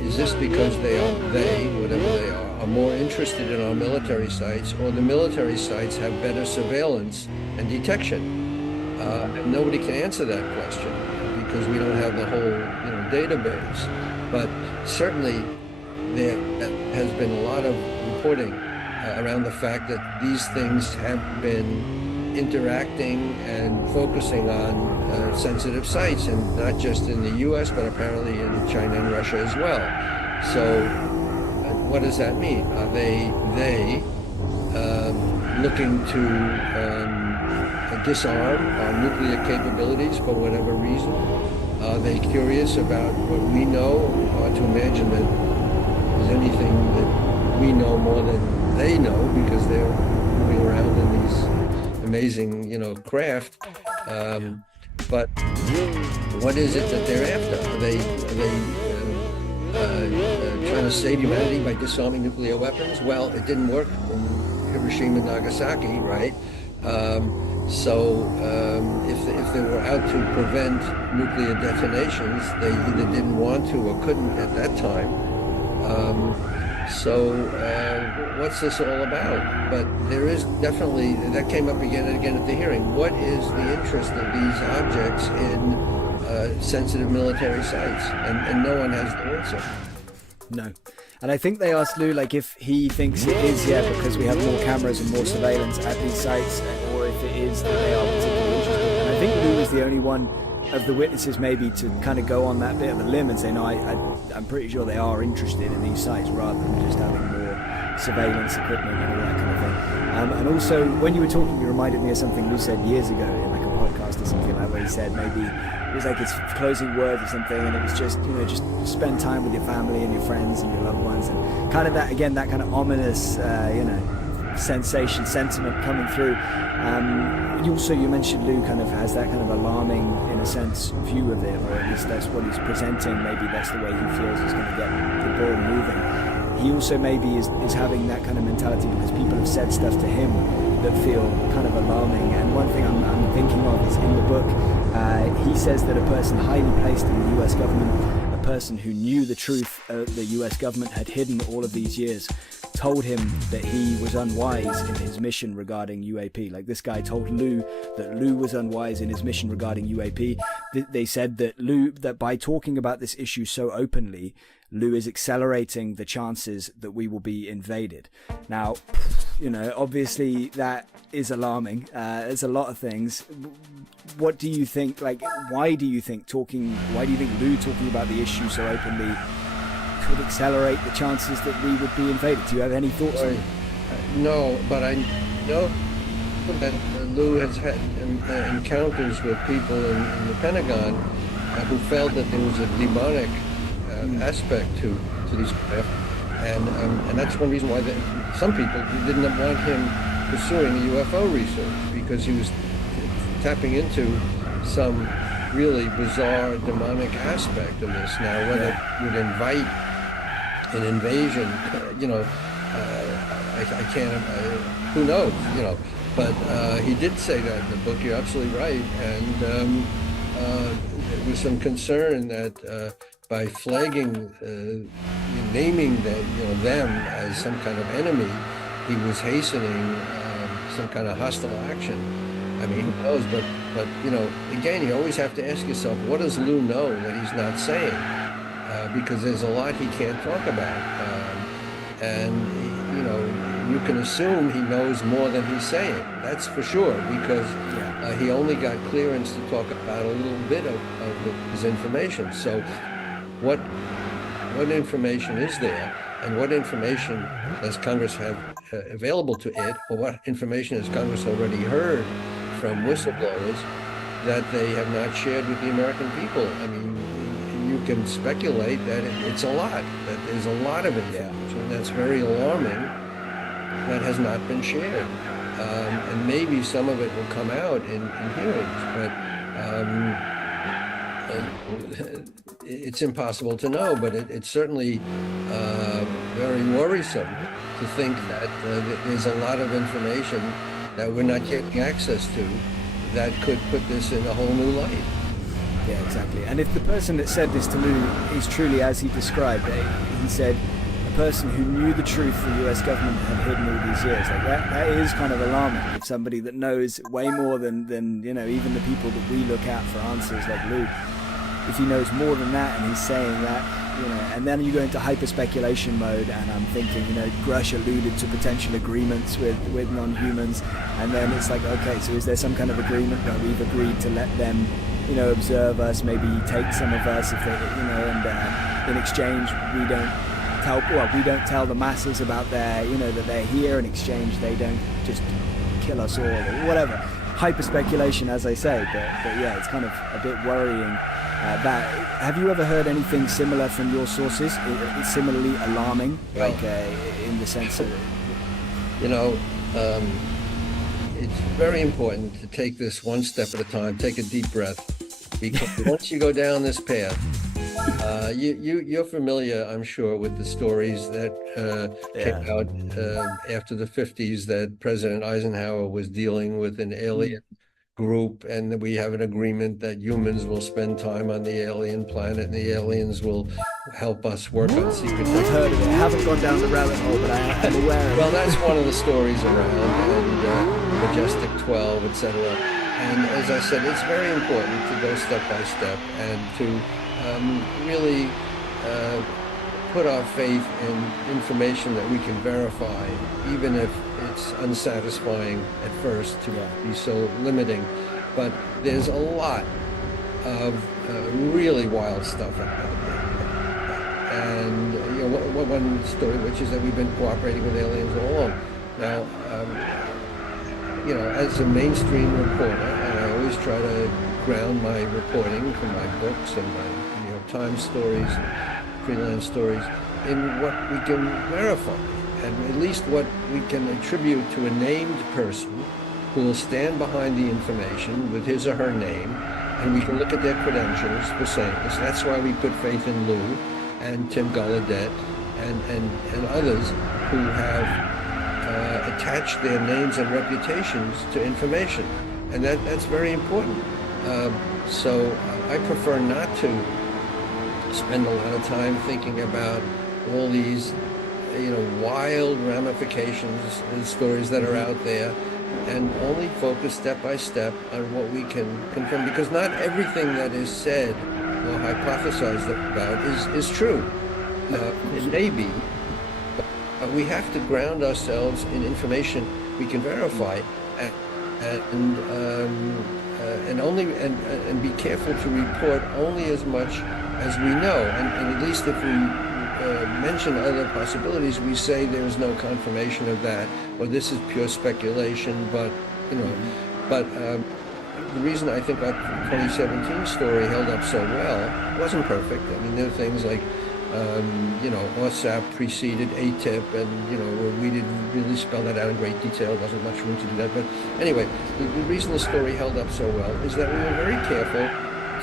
is this because whatever they are more interested in our military sites, or the military sites have better surveillance and detection? And nobody can answer that question because we don't have the whole database. But certainly there has been a lot of reporting around the fact that these things have been interacting and focusing on sensitive sites, and not just in the US, but apparently in China and Russia as well. So what does that mean? Are they looking to disarm our nuclear capabilities for whatever reason? Are they curious about what we know, or to imagine that there's anything that we know more than they know, because they're moving around in these amazing, craft? But what is it that they're after? Are they trying to save humanity by disarming nuclear weapons? Well, it didn't work in Hiroshima and Nagasaki, right? So if they were out to prevent nuclear detonations, they either didn't want to or couldn't at that time. What's this all about? But there is definitely, that came up again and again at the hearing. What is the interest of these objects in sensitive military sites? And no one has the answer. No. And I think they asked Lou, like, if he thinks it is, because we have more cameras and more surveillance at these sites, or if it is that they are particularly interested. And I think Lou is the only one of the witnesses maybe to kind of go on that bit of a limb and say, no, I'm pretty sure they are interested in these sites rather than just having more surveillance equipment and all that kind of thing. And also, when you were talking, you reminded me of something Lou said years ago in like a podcast or something, like where he said maybe it was like his closing words or something, and it was just, just spend time with your family and your friends and your loved ones, and kind of that, again, that kind of ominous, sentiment coming through. You mentioned Lou kind of has that kind of alarming, in a sense, view of it, or at least that's what he's presenting. Maybe that's the way he feels is going to get the ball moving. He also maybe is having that kind of mentality because people have said stuff to him that feel kind of alarming. And one thing I'm thinking of is in the book, he says that a person highly placed in the US government, a person who knew the truth the US government had hidden all of these years, told him that he was unwise in his mission regarding UAP. Like, this guy told Lou that Lou was unwise in his mission regarding UAP. They said that by talking about this issue so openly, Lou is accelerating the chances that we will be invaded. Now, obviously that is alarming. There's a lot of things. What do you think, why do you think Lou talking about the issue so openly could accelerate the chances that we would be invaded? Do you have any thoughts on it? No, but I know that Lou has had encounters with people in the Pentagon who felt that there was a demonic aspect to these craft, and that's one reason why some people didn't want him pursuing UFO research, because he was tapping into some really bizarre demonic aspect of this. Now, whether it would invite an invasion, I can't, who knows, but he did say that in the book. You're absolutely right. And there was some concern that by flagging, naming them as some kind of enemy, he was hastening some kind of hostile action. I mean, who knows? But again, you always have to ask yourself, what does Lou know that he's not saying? Because there's a lot he can't talk about, and you can assume he knows more than he's saying. That's for sure, because he only got clearance to talk about a little bit of his information. So, what information is there, and what information does Congress have available to it, or what information has Congress already heard from whistleblowers that they have not shared with the American people? I mean, you can speculate that it's a lot, that there's a lot of information that's very alarming that has not been shared. And maybe some of it will come out in hearings, but it's impossible to know. But it's certainly very worrisome to think that there's a lot of information that we're not getting access to that could put this in a whole new light. Yeah, exactly. And if the person that said this to Lou is truly as he described it, he said a person who knew the truth the US government had hidden all these years, like that is kind of alarming. If somebody that knows way more than even the people that we look at for answers like Lou, if he knows more than that and he's saying that, and then you go into hyper speculation mode, and I'm thinking, Grush alluded to potential agreements with non-humans, and then it's like, okay, so is there some kind of agreement where we've agreed to let them observe us, maybe take some of us if they, and in exchange we don't tell the masses about their, that they're here. In exchange, they don't just kill us all or whatever. Hyper speculation, as I say, but yeah, it's kind of a bit worrying. Have you ever heard anything similar from your sources? It's similarly alarming, in the sense of, it's very important to take this one step at a time, take a deep breath, because once you go down this path, You're familiar, I'm sure, with the stories that came Yeah. out after the 50s that President Eisenhower was dealing with an Mm. alien group, and that we have an agreement that humans will spend time on the alien planet and the aliens will help us work on secret I've heard of it. I technology. haven't gone down the rabbit hole, but I'm aware of Well, it. that's one of the stories around, and Majestic 12, etc. And as I said, it's very important to go step by step and to really uh, put our faith in information that we can verify, even if it's unsatisfying at first to Yeah. be so limiting. But there's a lot of really wild stuff out there. And one story, which is that we've been cooperating with aliens all along. Now, as a mainstream reporter, and I always try to ground my reporting from my books and my New York Times stories, freelance stories, in what we can verify, and at least what we can attribute to a named person who will stand behind the information with his or her name, and we can look at their credentials for saying this. That's why we put faith in Lou and Tim Gallaudet and others who have attached their names and reputations to information, and that's very important. So I prefer not to spend a lot of time thinking about all these, wild ramifications and stories that are out there, and only focus step by step on what we can confirm, because not everything that is said or hypothesized about is true. It may be, but we have to ground ourselves in information we can verify, and be careful to report only as much as we know. And at least if we mention other possibilities, we say there's no confirmation of that, or this is pure speculation. But the reason I think our 2017 story held up so well, it wasn't perfect. I mean, there are things like OSAP preceded ATIP, and where we didn't really spell that out in great detail. There wasn't much room to do that. But anyway, the reason the story held up so well is that we were very careful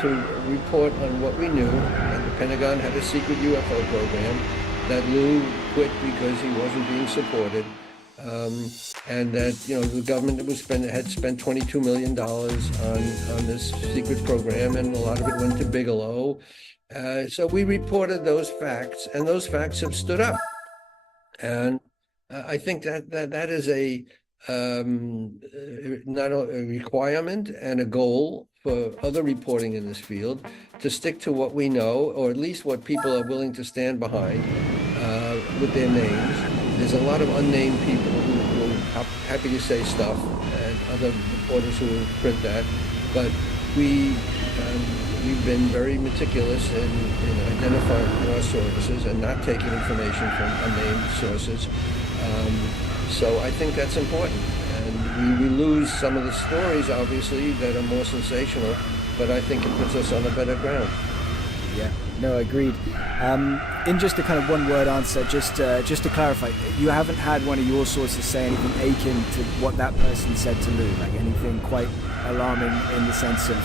to report on what we knew. And the Pentagon had a secret UFO program that Lou quit because he wasn't being supported, and that the government had spent $22 million on this secret program, and a lot of it went to Bigelow. So we reported those facts, and those facts have stood up. And I think that is not a requirement and a goal for other reporting in this field, to stick to what we know, or at least what people are willing to stand behind with their names. There's a lot of unnamed people who are happy to say stuff, and other reporters who will print that. But we've been very meticulous in identifying our sources and not taking information from unnamed sources. So I think that's important. And we lose some of the stories, obviously, that are more sensational, but I think it puts us on a better ground. Yeah, no, agreed. In just a kind of one-word answer, just to clarify, you haven't had one of your sources say anything akin to what that person said to Lou, like anything quite alarming in the sense of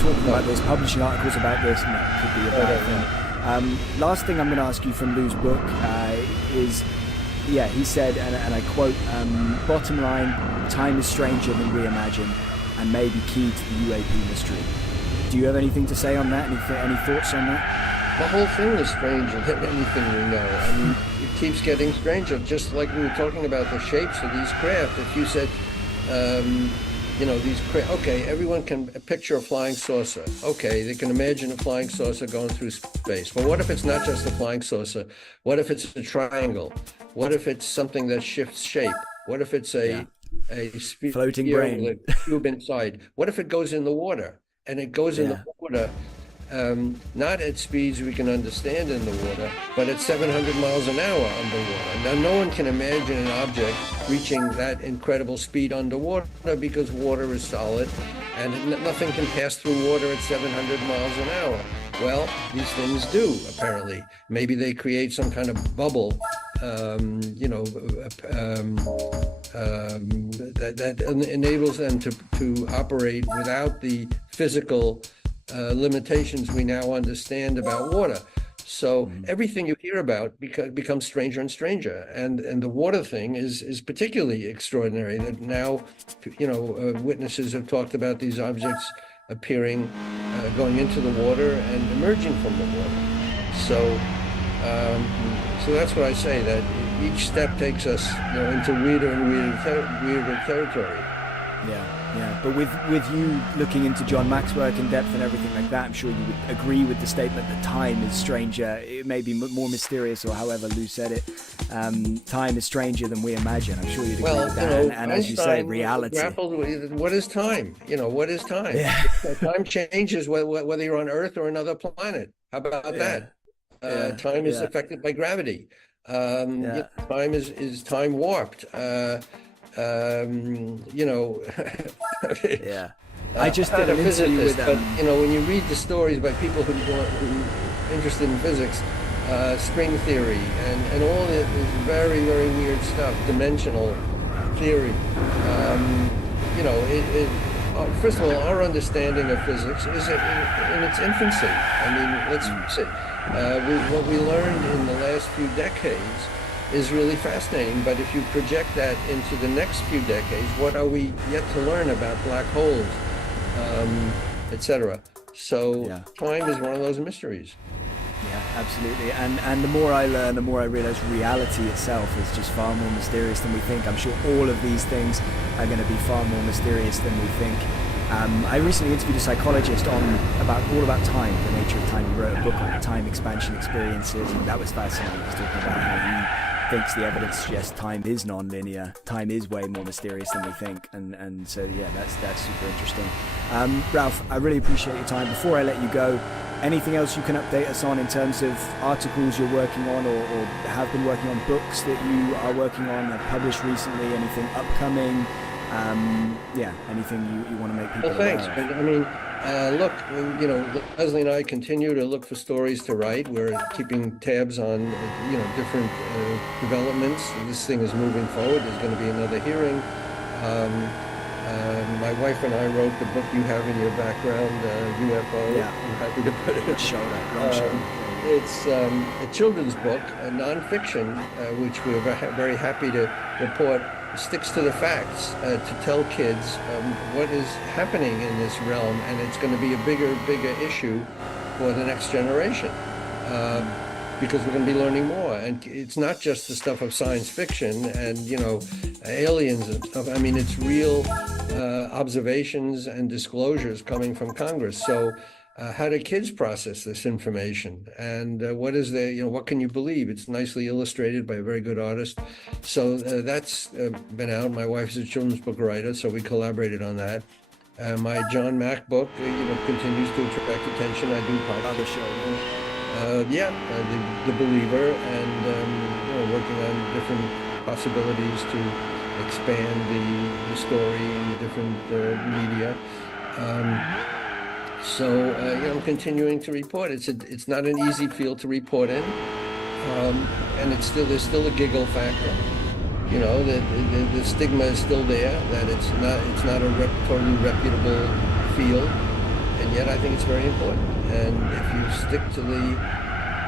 talking about this, publishing articles about this, and that could be a bad thing. Last thing I'm going to ask you from Lou's book is, he said, and I quote, bottom line, time is stranger than we imagine and may be key to the UAP mystery. Do you have anything to say on that? Any thoughts on that? The whole thing is stranger than anything we know. I mean, it keeps getting stranger, just like we were talking about the shapes of these craft. If you said, these craft, okay, everyone can picture a flying saucer. Okay, they can imagine a flying saucer going through space. But what if it's not just a flying saucer? What if it's a triangle? What if it's something that shifts shape? What if it's a sphere floating brain with a cube inside? What if it goes in the water? And it goes in the water, not at speeds we can understand in the water, but at 700 miles an hour underwater. Now, no one can imagine an object reaching that incredible speed underwater, because water is solid, and nothing can pass through water at 700 miles an hour. Well, these things do, apparently. Maybe they create some kind of bubble, that enables them to operate without the physical limitations we now understand about water. So everything you hear about becomes stranger and stranger, and the water thing is particularly extraordinary. That now, witnesses have talked about these objects appearing, going into the water and emerging from the water. So, so that's what I say. That each step takes us, into weirder and weirder territory. Yeah. But with you looking into John Mack's work in depth and everything like that, I'm sure you would agree with the statement that time is stranger. It may be more mysterious, or however Lou said it. Time is stranger than we imagine. I'm sure you'd agree with that. And as you say, reality. Grappled with what is time? What is time? Yeah. Time changes whether you're on Earth or another planet. How about that? Time is affected by gravity. Time is time warped. I just did an interview with them. But when you read the stories by people who are interested in physics, string theory and all this very, very weird stuff, dimensional theory, first of all, our understanding of physics is in its infancy. I mean, let's face it. What we learned in the last few decades is really fascinating, but if you project that into the next few decades, what are we yet to learn about black holes, etc.? So time is one of those mysteries. Yeah, absolutely. And the more I learn, the more I realize reality itself is just far more mysterious than we think. I'm sure all of these things are going to be far more mysterious than we think. I recently interviewed a psychologist all about time, the nature of time. He wrote a book on time expansion experiences, and that was fascinating. He was talking about how he thinks the evidence suggests time is non-linear. Time is way more mysterious than we think, and so that's super interesting. Ralph, I really appreciate your time. Before I let you go, anything else you can update us on in terms of articles you're working on, or have been working on, books that you are working on, have published recently, anything upcoming? Anything you want to make people aware of? Thanks. I mean, look, Leslie and I continue to look for stories to write. We're keeping tabs on, different developments. This thing is moving forward. There's going to be another hearing. My wife and I wrote the book you have in your background, UFO. Yeah. I'm happy to put it. Shoulder. It's a children's book, a nonfiction, which we're very happy to report sticks to the facts, to tell kids what is happening in this realm, and it's going to be a bigger issue for the next generation, because we're going to be learning more. And it's not just the stuff of science fiction and aliens and stuff. I mean, it's real observations and disclosures coming from Congress. So how do kids process this information, and what is what can you believe? It's nicely illustrated by a very good artist. So that's been out. My wife's a children's book writer, so we collaborated on that. My John Mack book, continues to attract attention. I do podcast. The Believer, and working on different possibilities to expand the story in different media. So I'm continuing to report. It's not an easy field to report in, and there's still a giggle factor. The stigma is still there that it's not a totally reputable field, and yet I think it's very important. And if you stick to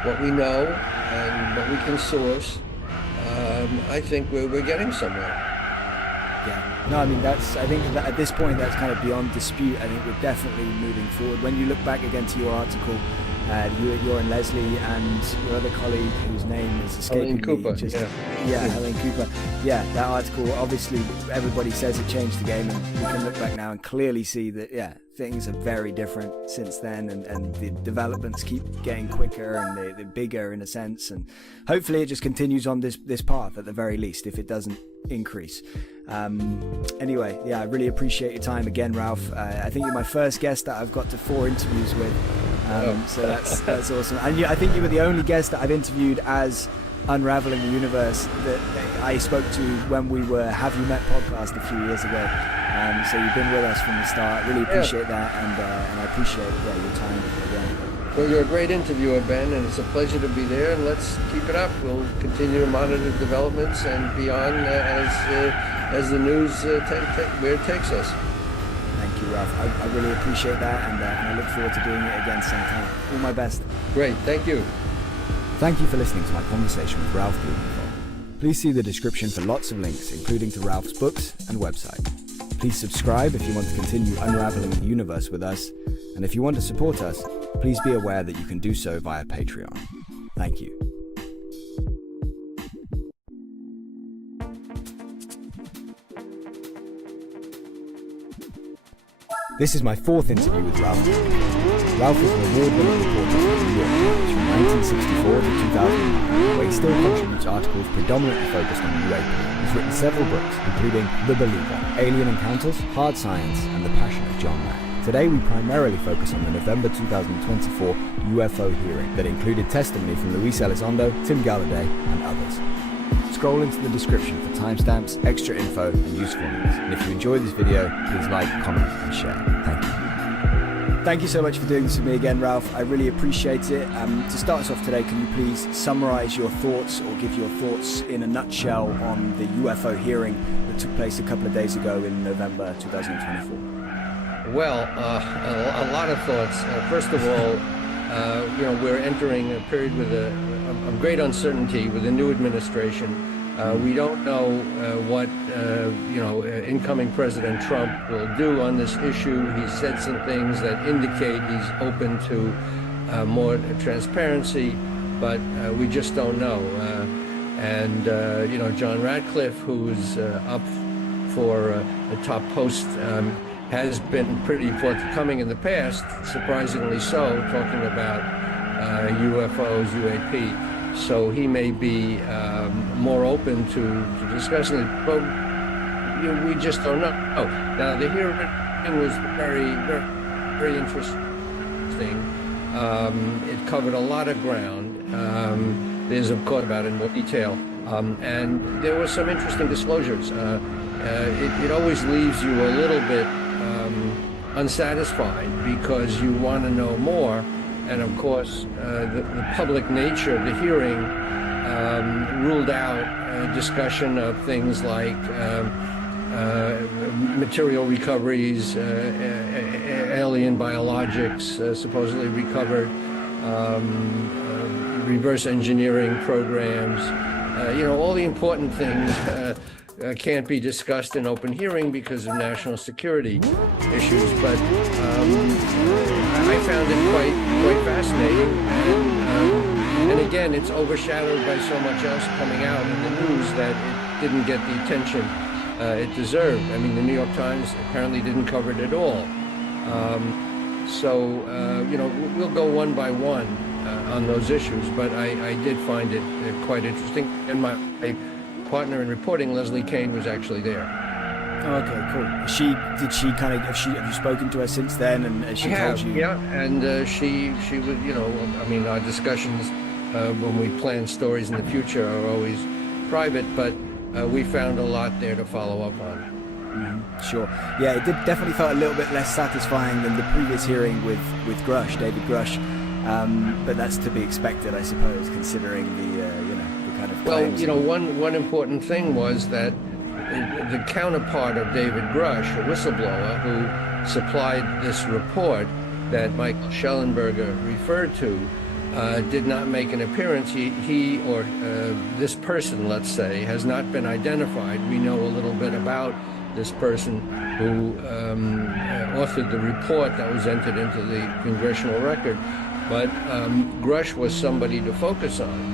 what we know and what we can source, I think we're getting somewhere. Yeah. No, I mean, I think that at this point that's kind of beyond dispute. I think we're definitely moving forward. When you look back again to your article, you and Leslie and your other colleague whose name is escaping Cooper, me. Helen Cooper. Yeah, that article, obviously everybody says it changed the game, and we can look back now and clearly see that, things are very different since then, and the developments keep getting quicker and they're bigger in a sense, and hopefully it just continues on this path at the very least, if it doesn't increase. Anyway, I really appreciate your time again, Ralph. I think you're my first guest that I've got to 4 interviews with, so that's awesome. And I think you were the only guest that I've interviewed as Unraveling the Universe that I spoke to when we were Have You Met podcast a few years ago. So you've been with us from the start. Really appreciate that, and I appreciate your time again. Well, you're a great interviewer, Ben, and it's a pleasure to be there, and let's keep it up. We'll continue to monitor developments and beyond as the news where it takes us. Thank you, Ralph. Ralph. I really appreciate that, and I look forward to doing it again sometime. All my best. Great, thank you. Thank you for listening to my conversation with Ralph Blumenthal. Please see the description for lots of links, including to Ralph's books and website. Please subscribe if you want to continue unraveling the universe with us, and if you want to support us, please be aware that you can do so via Patreon. Thank you. This is my fourth interview with Ralph. Ralph is an award-winning reporter for the New York Times from 1964 to 2009, where he still contributes articles predominantly focused on UAP. He's written several books, including The Believer, Alien Encounters, Hard Science, and The Passion of John Mack. Today we primarily focus on the November 2024 UFO hearing that included testimony from Luis Elizondo, Tim Gallaudet, and others. Scroll into the description for timestamps, extra info, and useful links. And if you enjoyed this video, please like, comment, and share. Thank you. Thank you so much for doing this with me again, Ralph. I really appreciate it. To start us off today, can you please summarize your thoughts or give your thoughts in a nutshell on the UFO hearing that took place a couple of days ago in November 2024? Well, a lot of thoughts. First of all, we're entering a period with of great uncertainty with the new administration. We don't know what incoming President Trump will do on this issue. He said some things that indicate he's open to more transparency, but we just don't know. John Radcliffe, who's up for a top post, has been pretty forthcoming in the past, surprisingly so, talking about UFOs, UAP. So he may be more open to discussing it, but we just don't know. Now, the hearing was very, very, very interesting. It covered a lot of ground. There's, of course, about it in more detail. And there were some interesting disclosures. It always leaves you a little bit unsatisfied because you want to know more. And of course, the public nature of the hearing ruled out discussion of things like material recoveries, alien biologics supposedly recovered, reverse engineering programs, all the important things can't be discussed in open hearing because of national security issues, but I found it quite fascinating, and again, it's overshadowed by so much else coming out in the news that it didn't get the attention it deserved. I mean, the New York Times apparently didn't cover it at all. We'll go one by one on those issues, but I did find it quite interesting, and my partner in reporting, Leslie Kane, was actually there. Oh, okay, cool. Have you spoken to her since then, and has she told you? Yeah, and she was, our discussions when we plan stories in the future are always private, but we found a lot there to follow up on. Sure. Yeah, it definitely felt a little bit less satisfying than the previous hearing with Grush, David Grush, but that's to be expected, I suppose, considering the kind of claims. Well, one important thing was that the counterpart of David Grush, a whistleblower who supplied this report that Michael Schellenberger referred to, did not make an appearance. He or this person, let's say, has not been identified. We know a little bit about this person who authored the report that was entered into the congressional record, but Grush was somebody to focus on.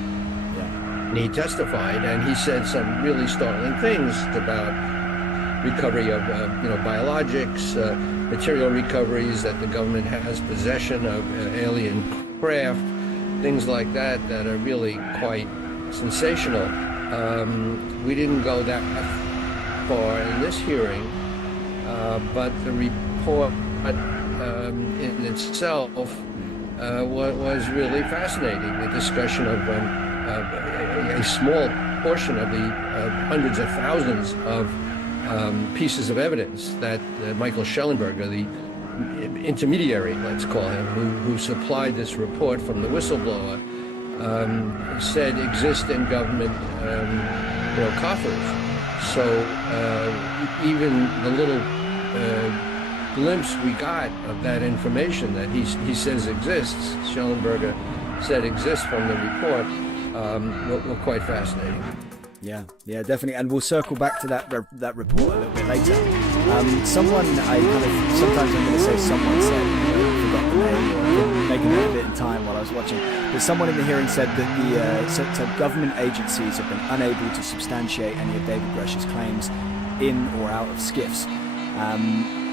And he testified, and he said some really startling things about recovery of biologics, material recoveries, that the government has possession of alien craft, things like that are really quite sensational. We didn't go that far in this hearing, but the report in itself was really fascinating. The discussion of a small portion of the hundreds of thousands of pieces of evidence that Michael Schellenberger, the intermediary, let's call him, who supplied this report from the whistleblower, said exist in government coffers. So even the little glimpse we got of that information that he says exists, Schellenberger said exists from the report, were quite fascinating. Yeah, definitely, and we'll circle back to that report a little bit later. Sometimes I'm going to say someone said, I forgot the name, or I didn't make a note of it in time while I was watching, but someone in the hearing said that so government agencies have been unable to substantiate any of David Grush's claims in or out of skiffs.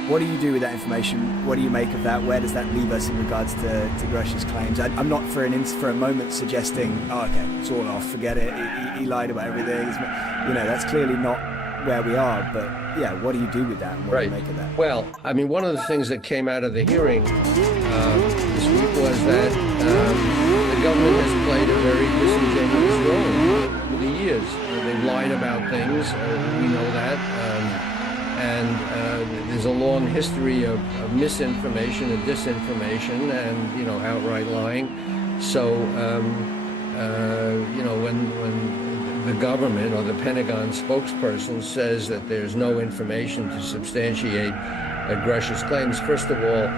What do you do with that information? What do you make of that? Where does that leave us in regards to Grush's claims? I'm not for a moment suggesting, oh, okay, it's all off, forget it, he lied about everything. That's clearly not where we are, but yeah, what do you do with that, and what do you make of that? Well, I mean, one of the things that came out of the hearing this week was that the government has played a very disingenuous role over the years. They've lied about things, we know that. And there's a long history of misinformation and disinformation and, outright lying. So, when the government or the Pentagon spokesperson says that there's no information to substantiate Grush's claims, first of all,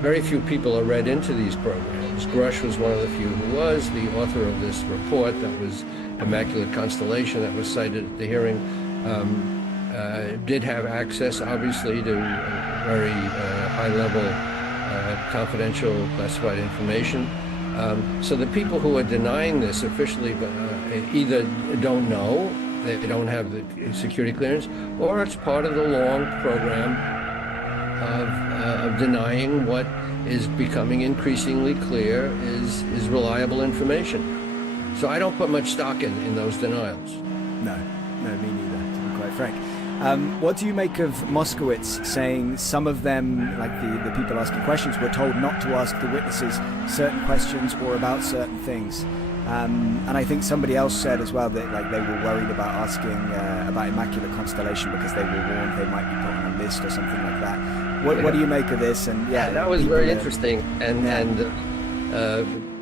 very few people are read into these programs. Grush was one of the few who was. The author of this report that was Immaculate Constellation that was cited at the hearing did have access, obviously, to very high-level, confidential, classified information. So the people who are denying this officially either don't know, they don't have the security clearance, or it's part of the long program of denying what is becoming increasingly clear is reliable information. So I don't put much stock in those denials. No, me neither, to be quite frank. What do you make of Moskowitz saying some of them, like the people asking questions, were told not to ask the witnesses certain questions or about certain things? And I think somebody else said as well that they were worried about asking about Immaculate Constellation because they were warned they might be put on a list or something like that. What do you make of this? And that was very interesting. And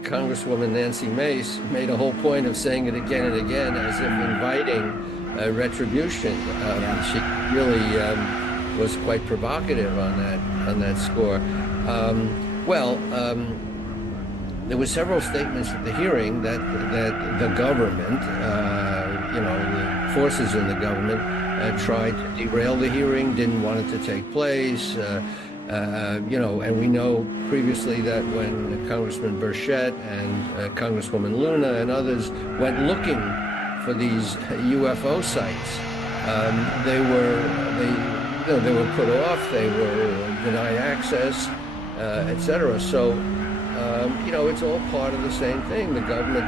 Congresswoman Nancy Mace made a whole point of saying it again and again as if inviting retribution. She really was quite provocative on that score. There were several statements at the hearing that the government, the forces in the government, tried to derail the hearing, didn't want it to take place. And we know previously that when Congressman Burchett and Congresswoman Luna and others went looking for these UFO sites, they were put off, they were denied access, etc. So, it's all part of the same thing. The government,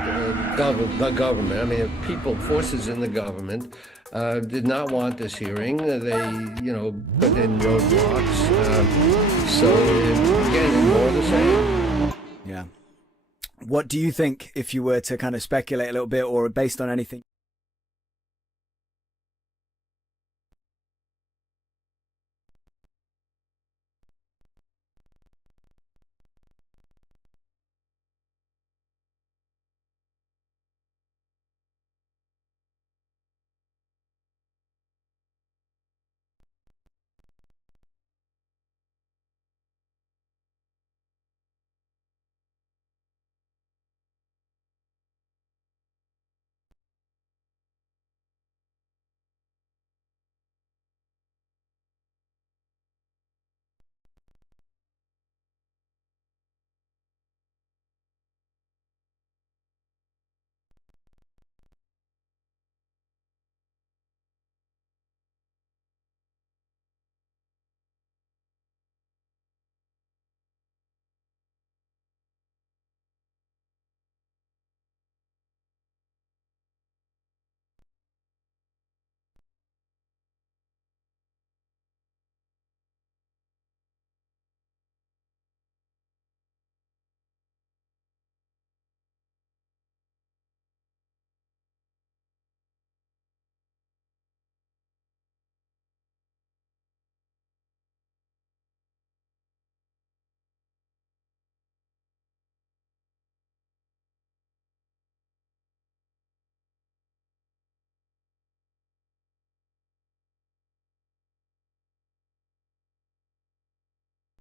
I mean, people, forces in the government did not want this hearing. They, put in roadblocks. So, again, more of the same. Yeah. What do you think, if you were to kind of speculate a little bit, or based on anything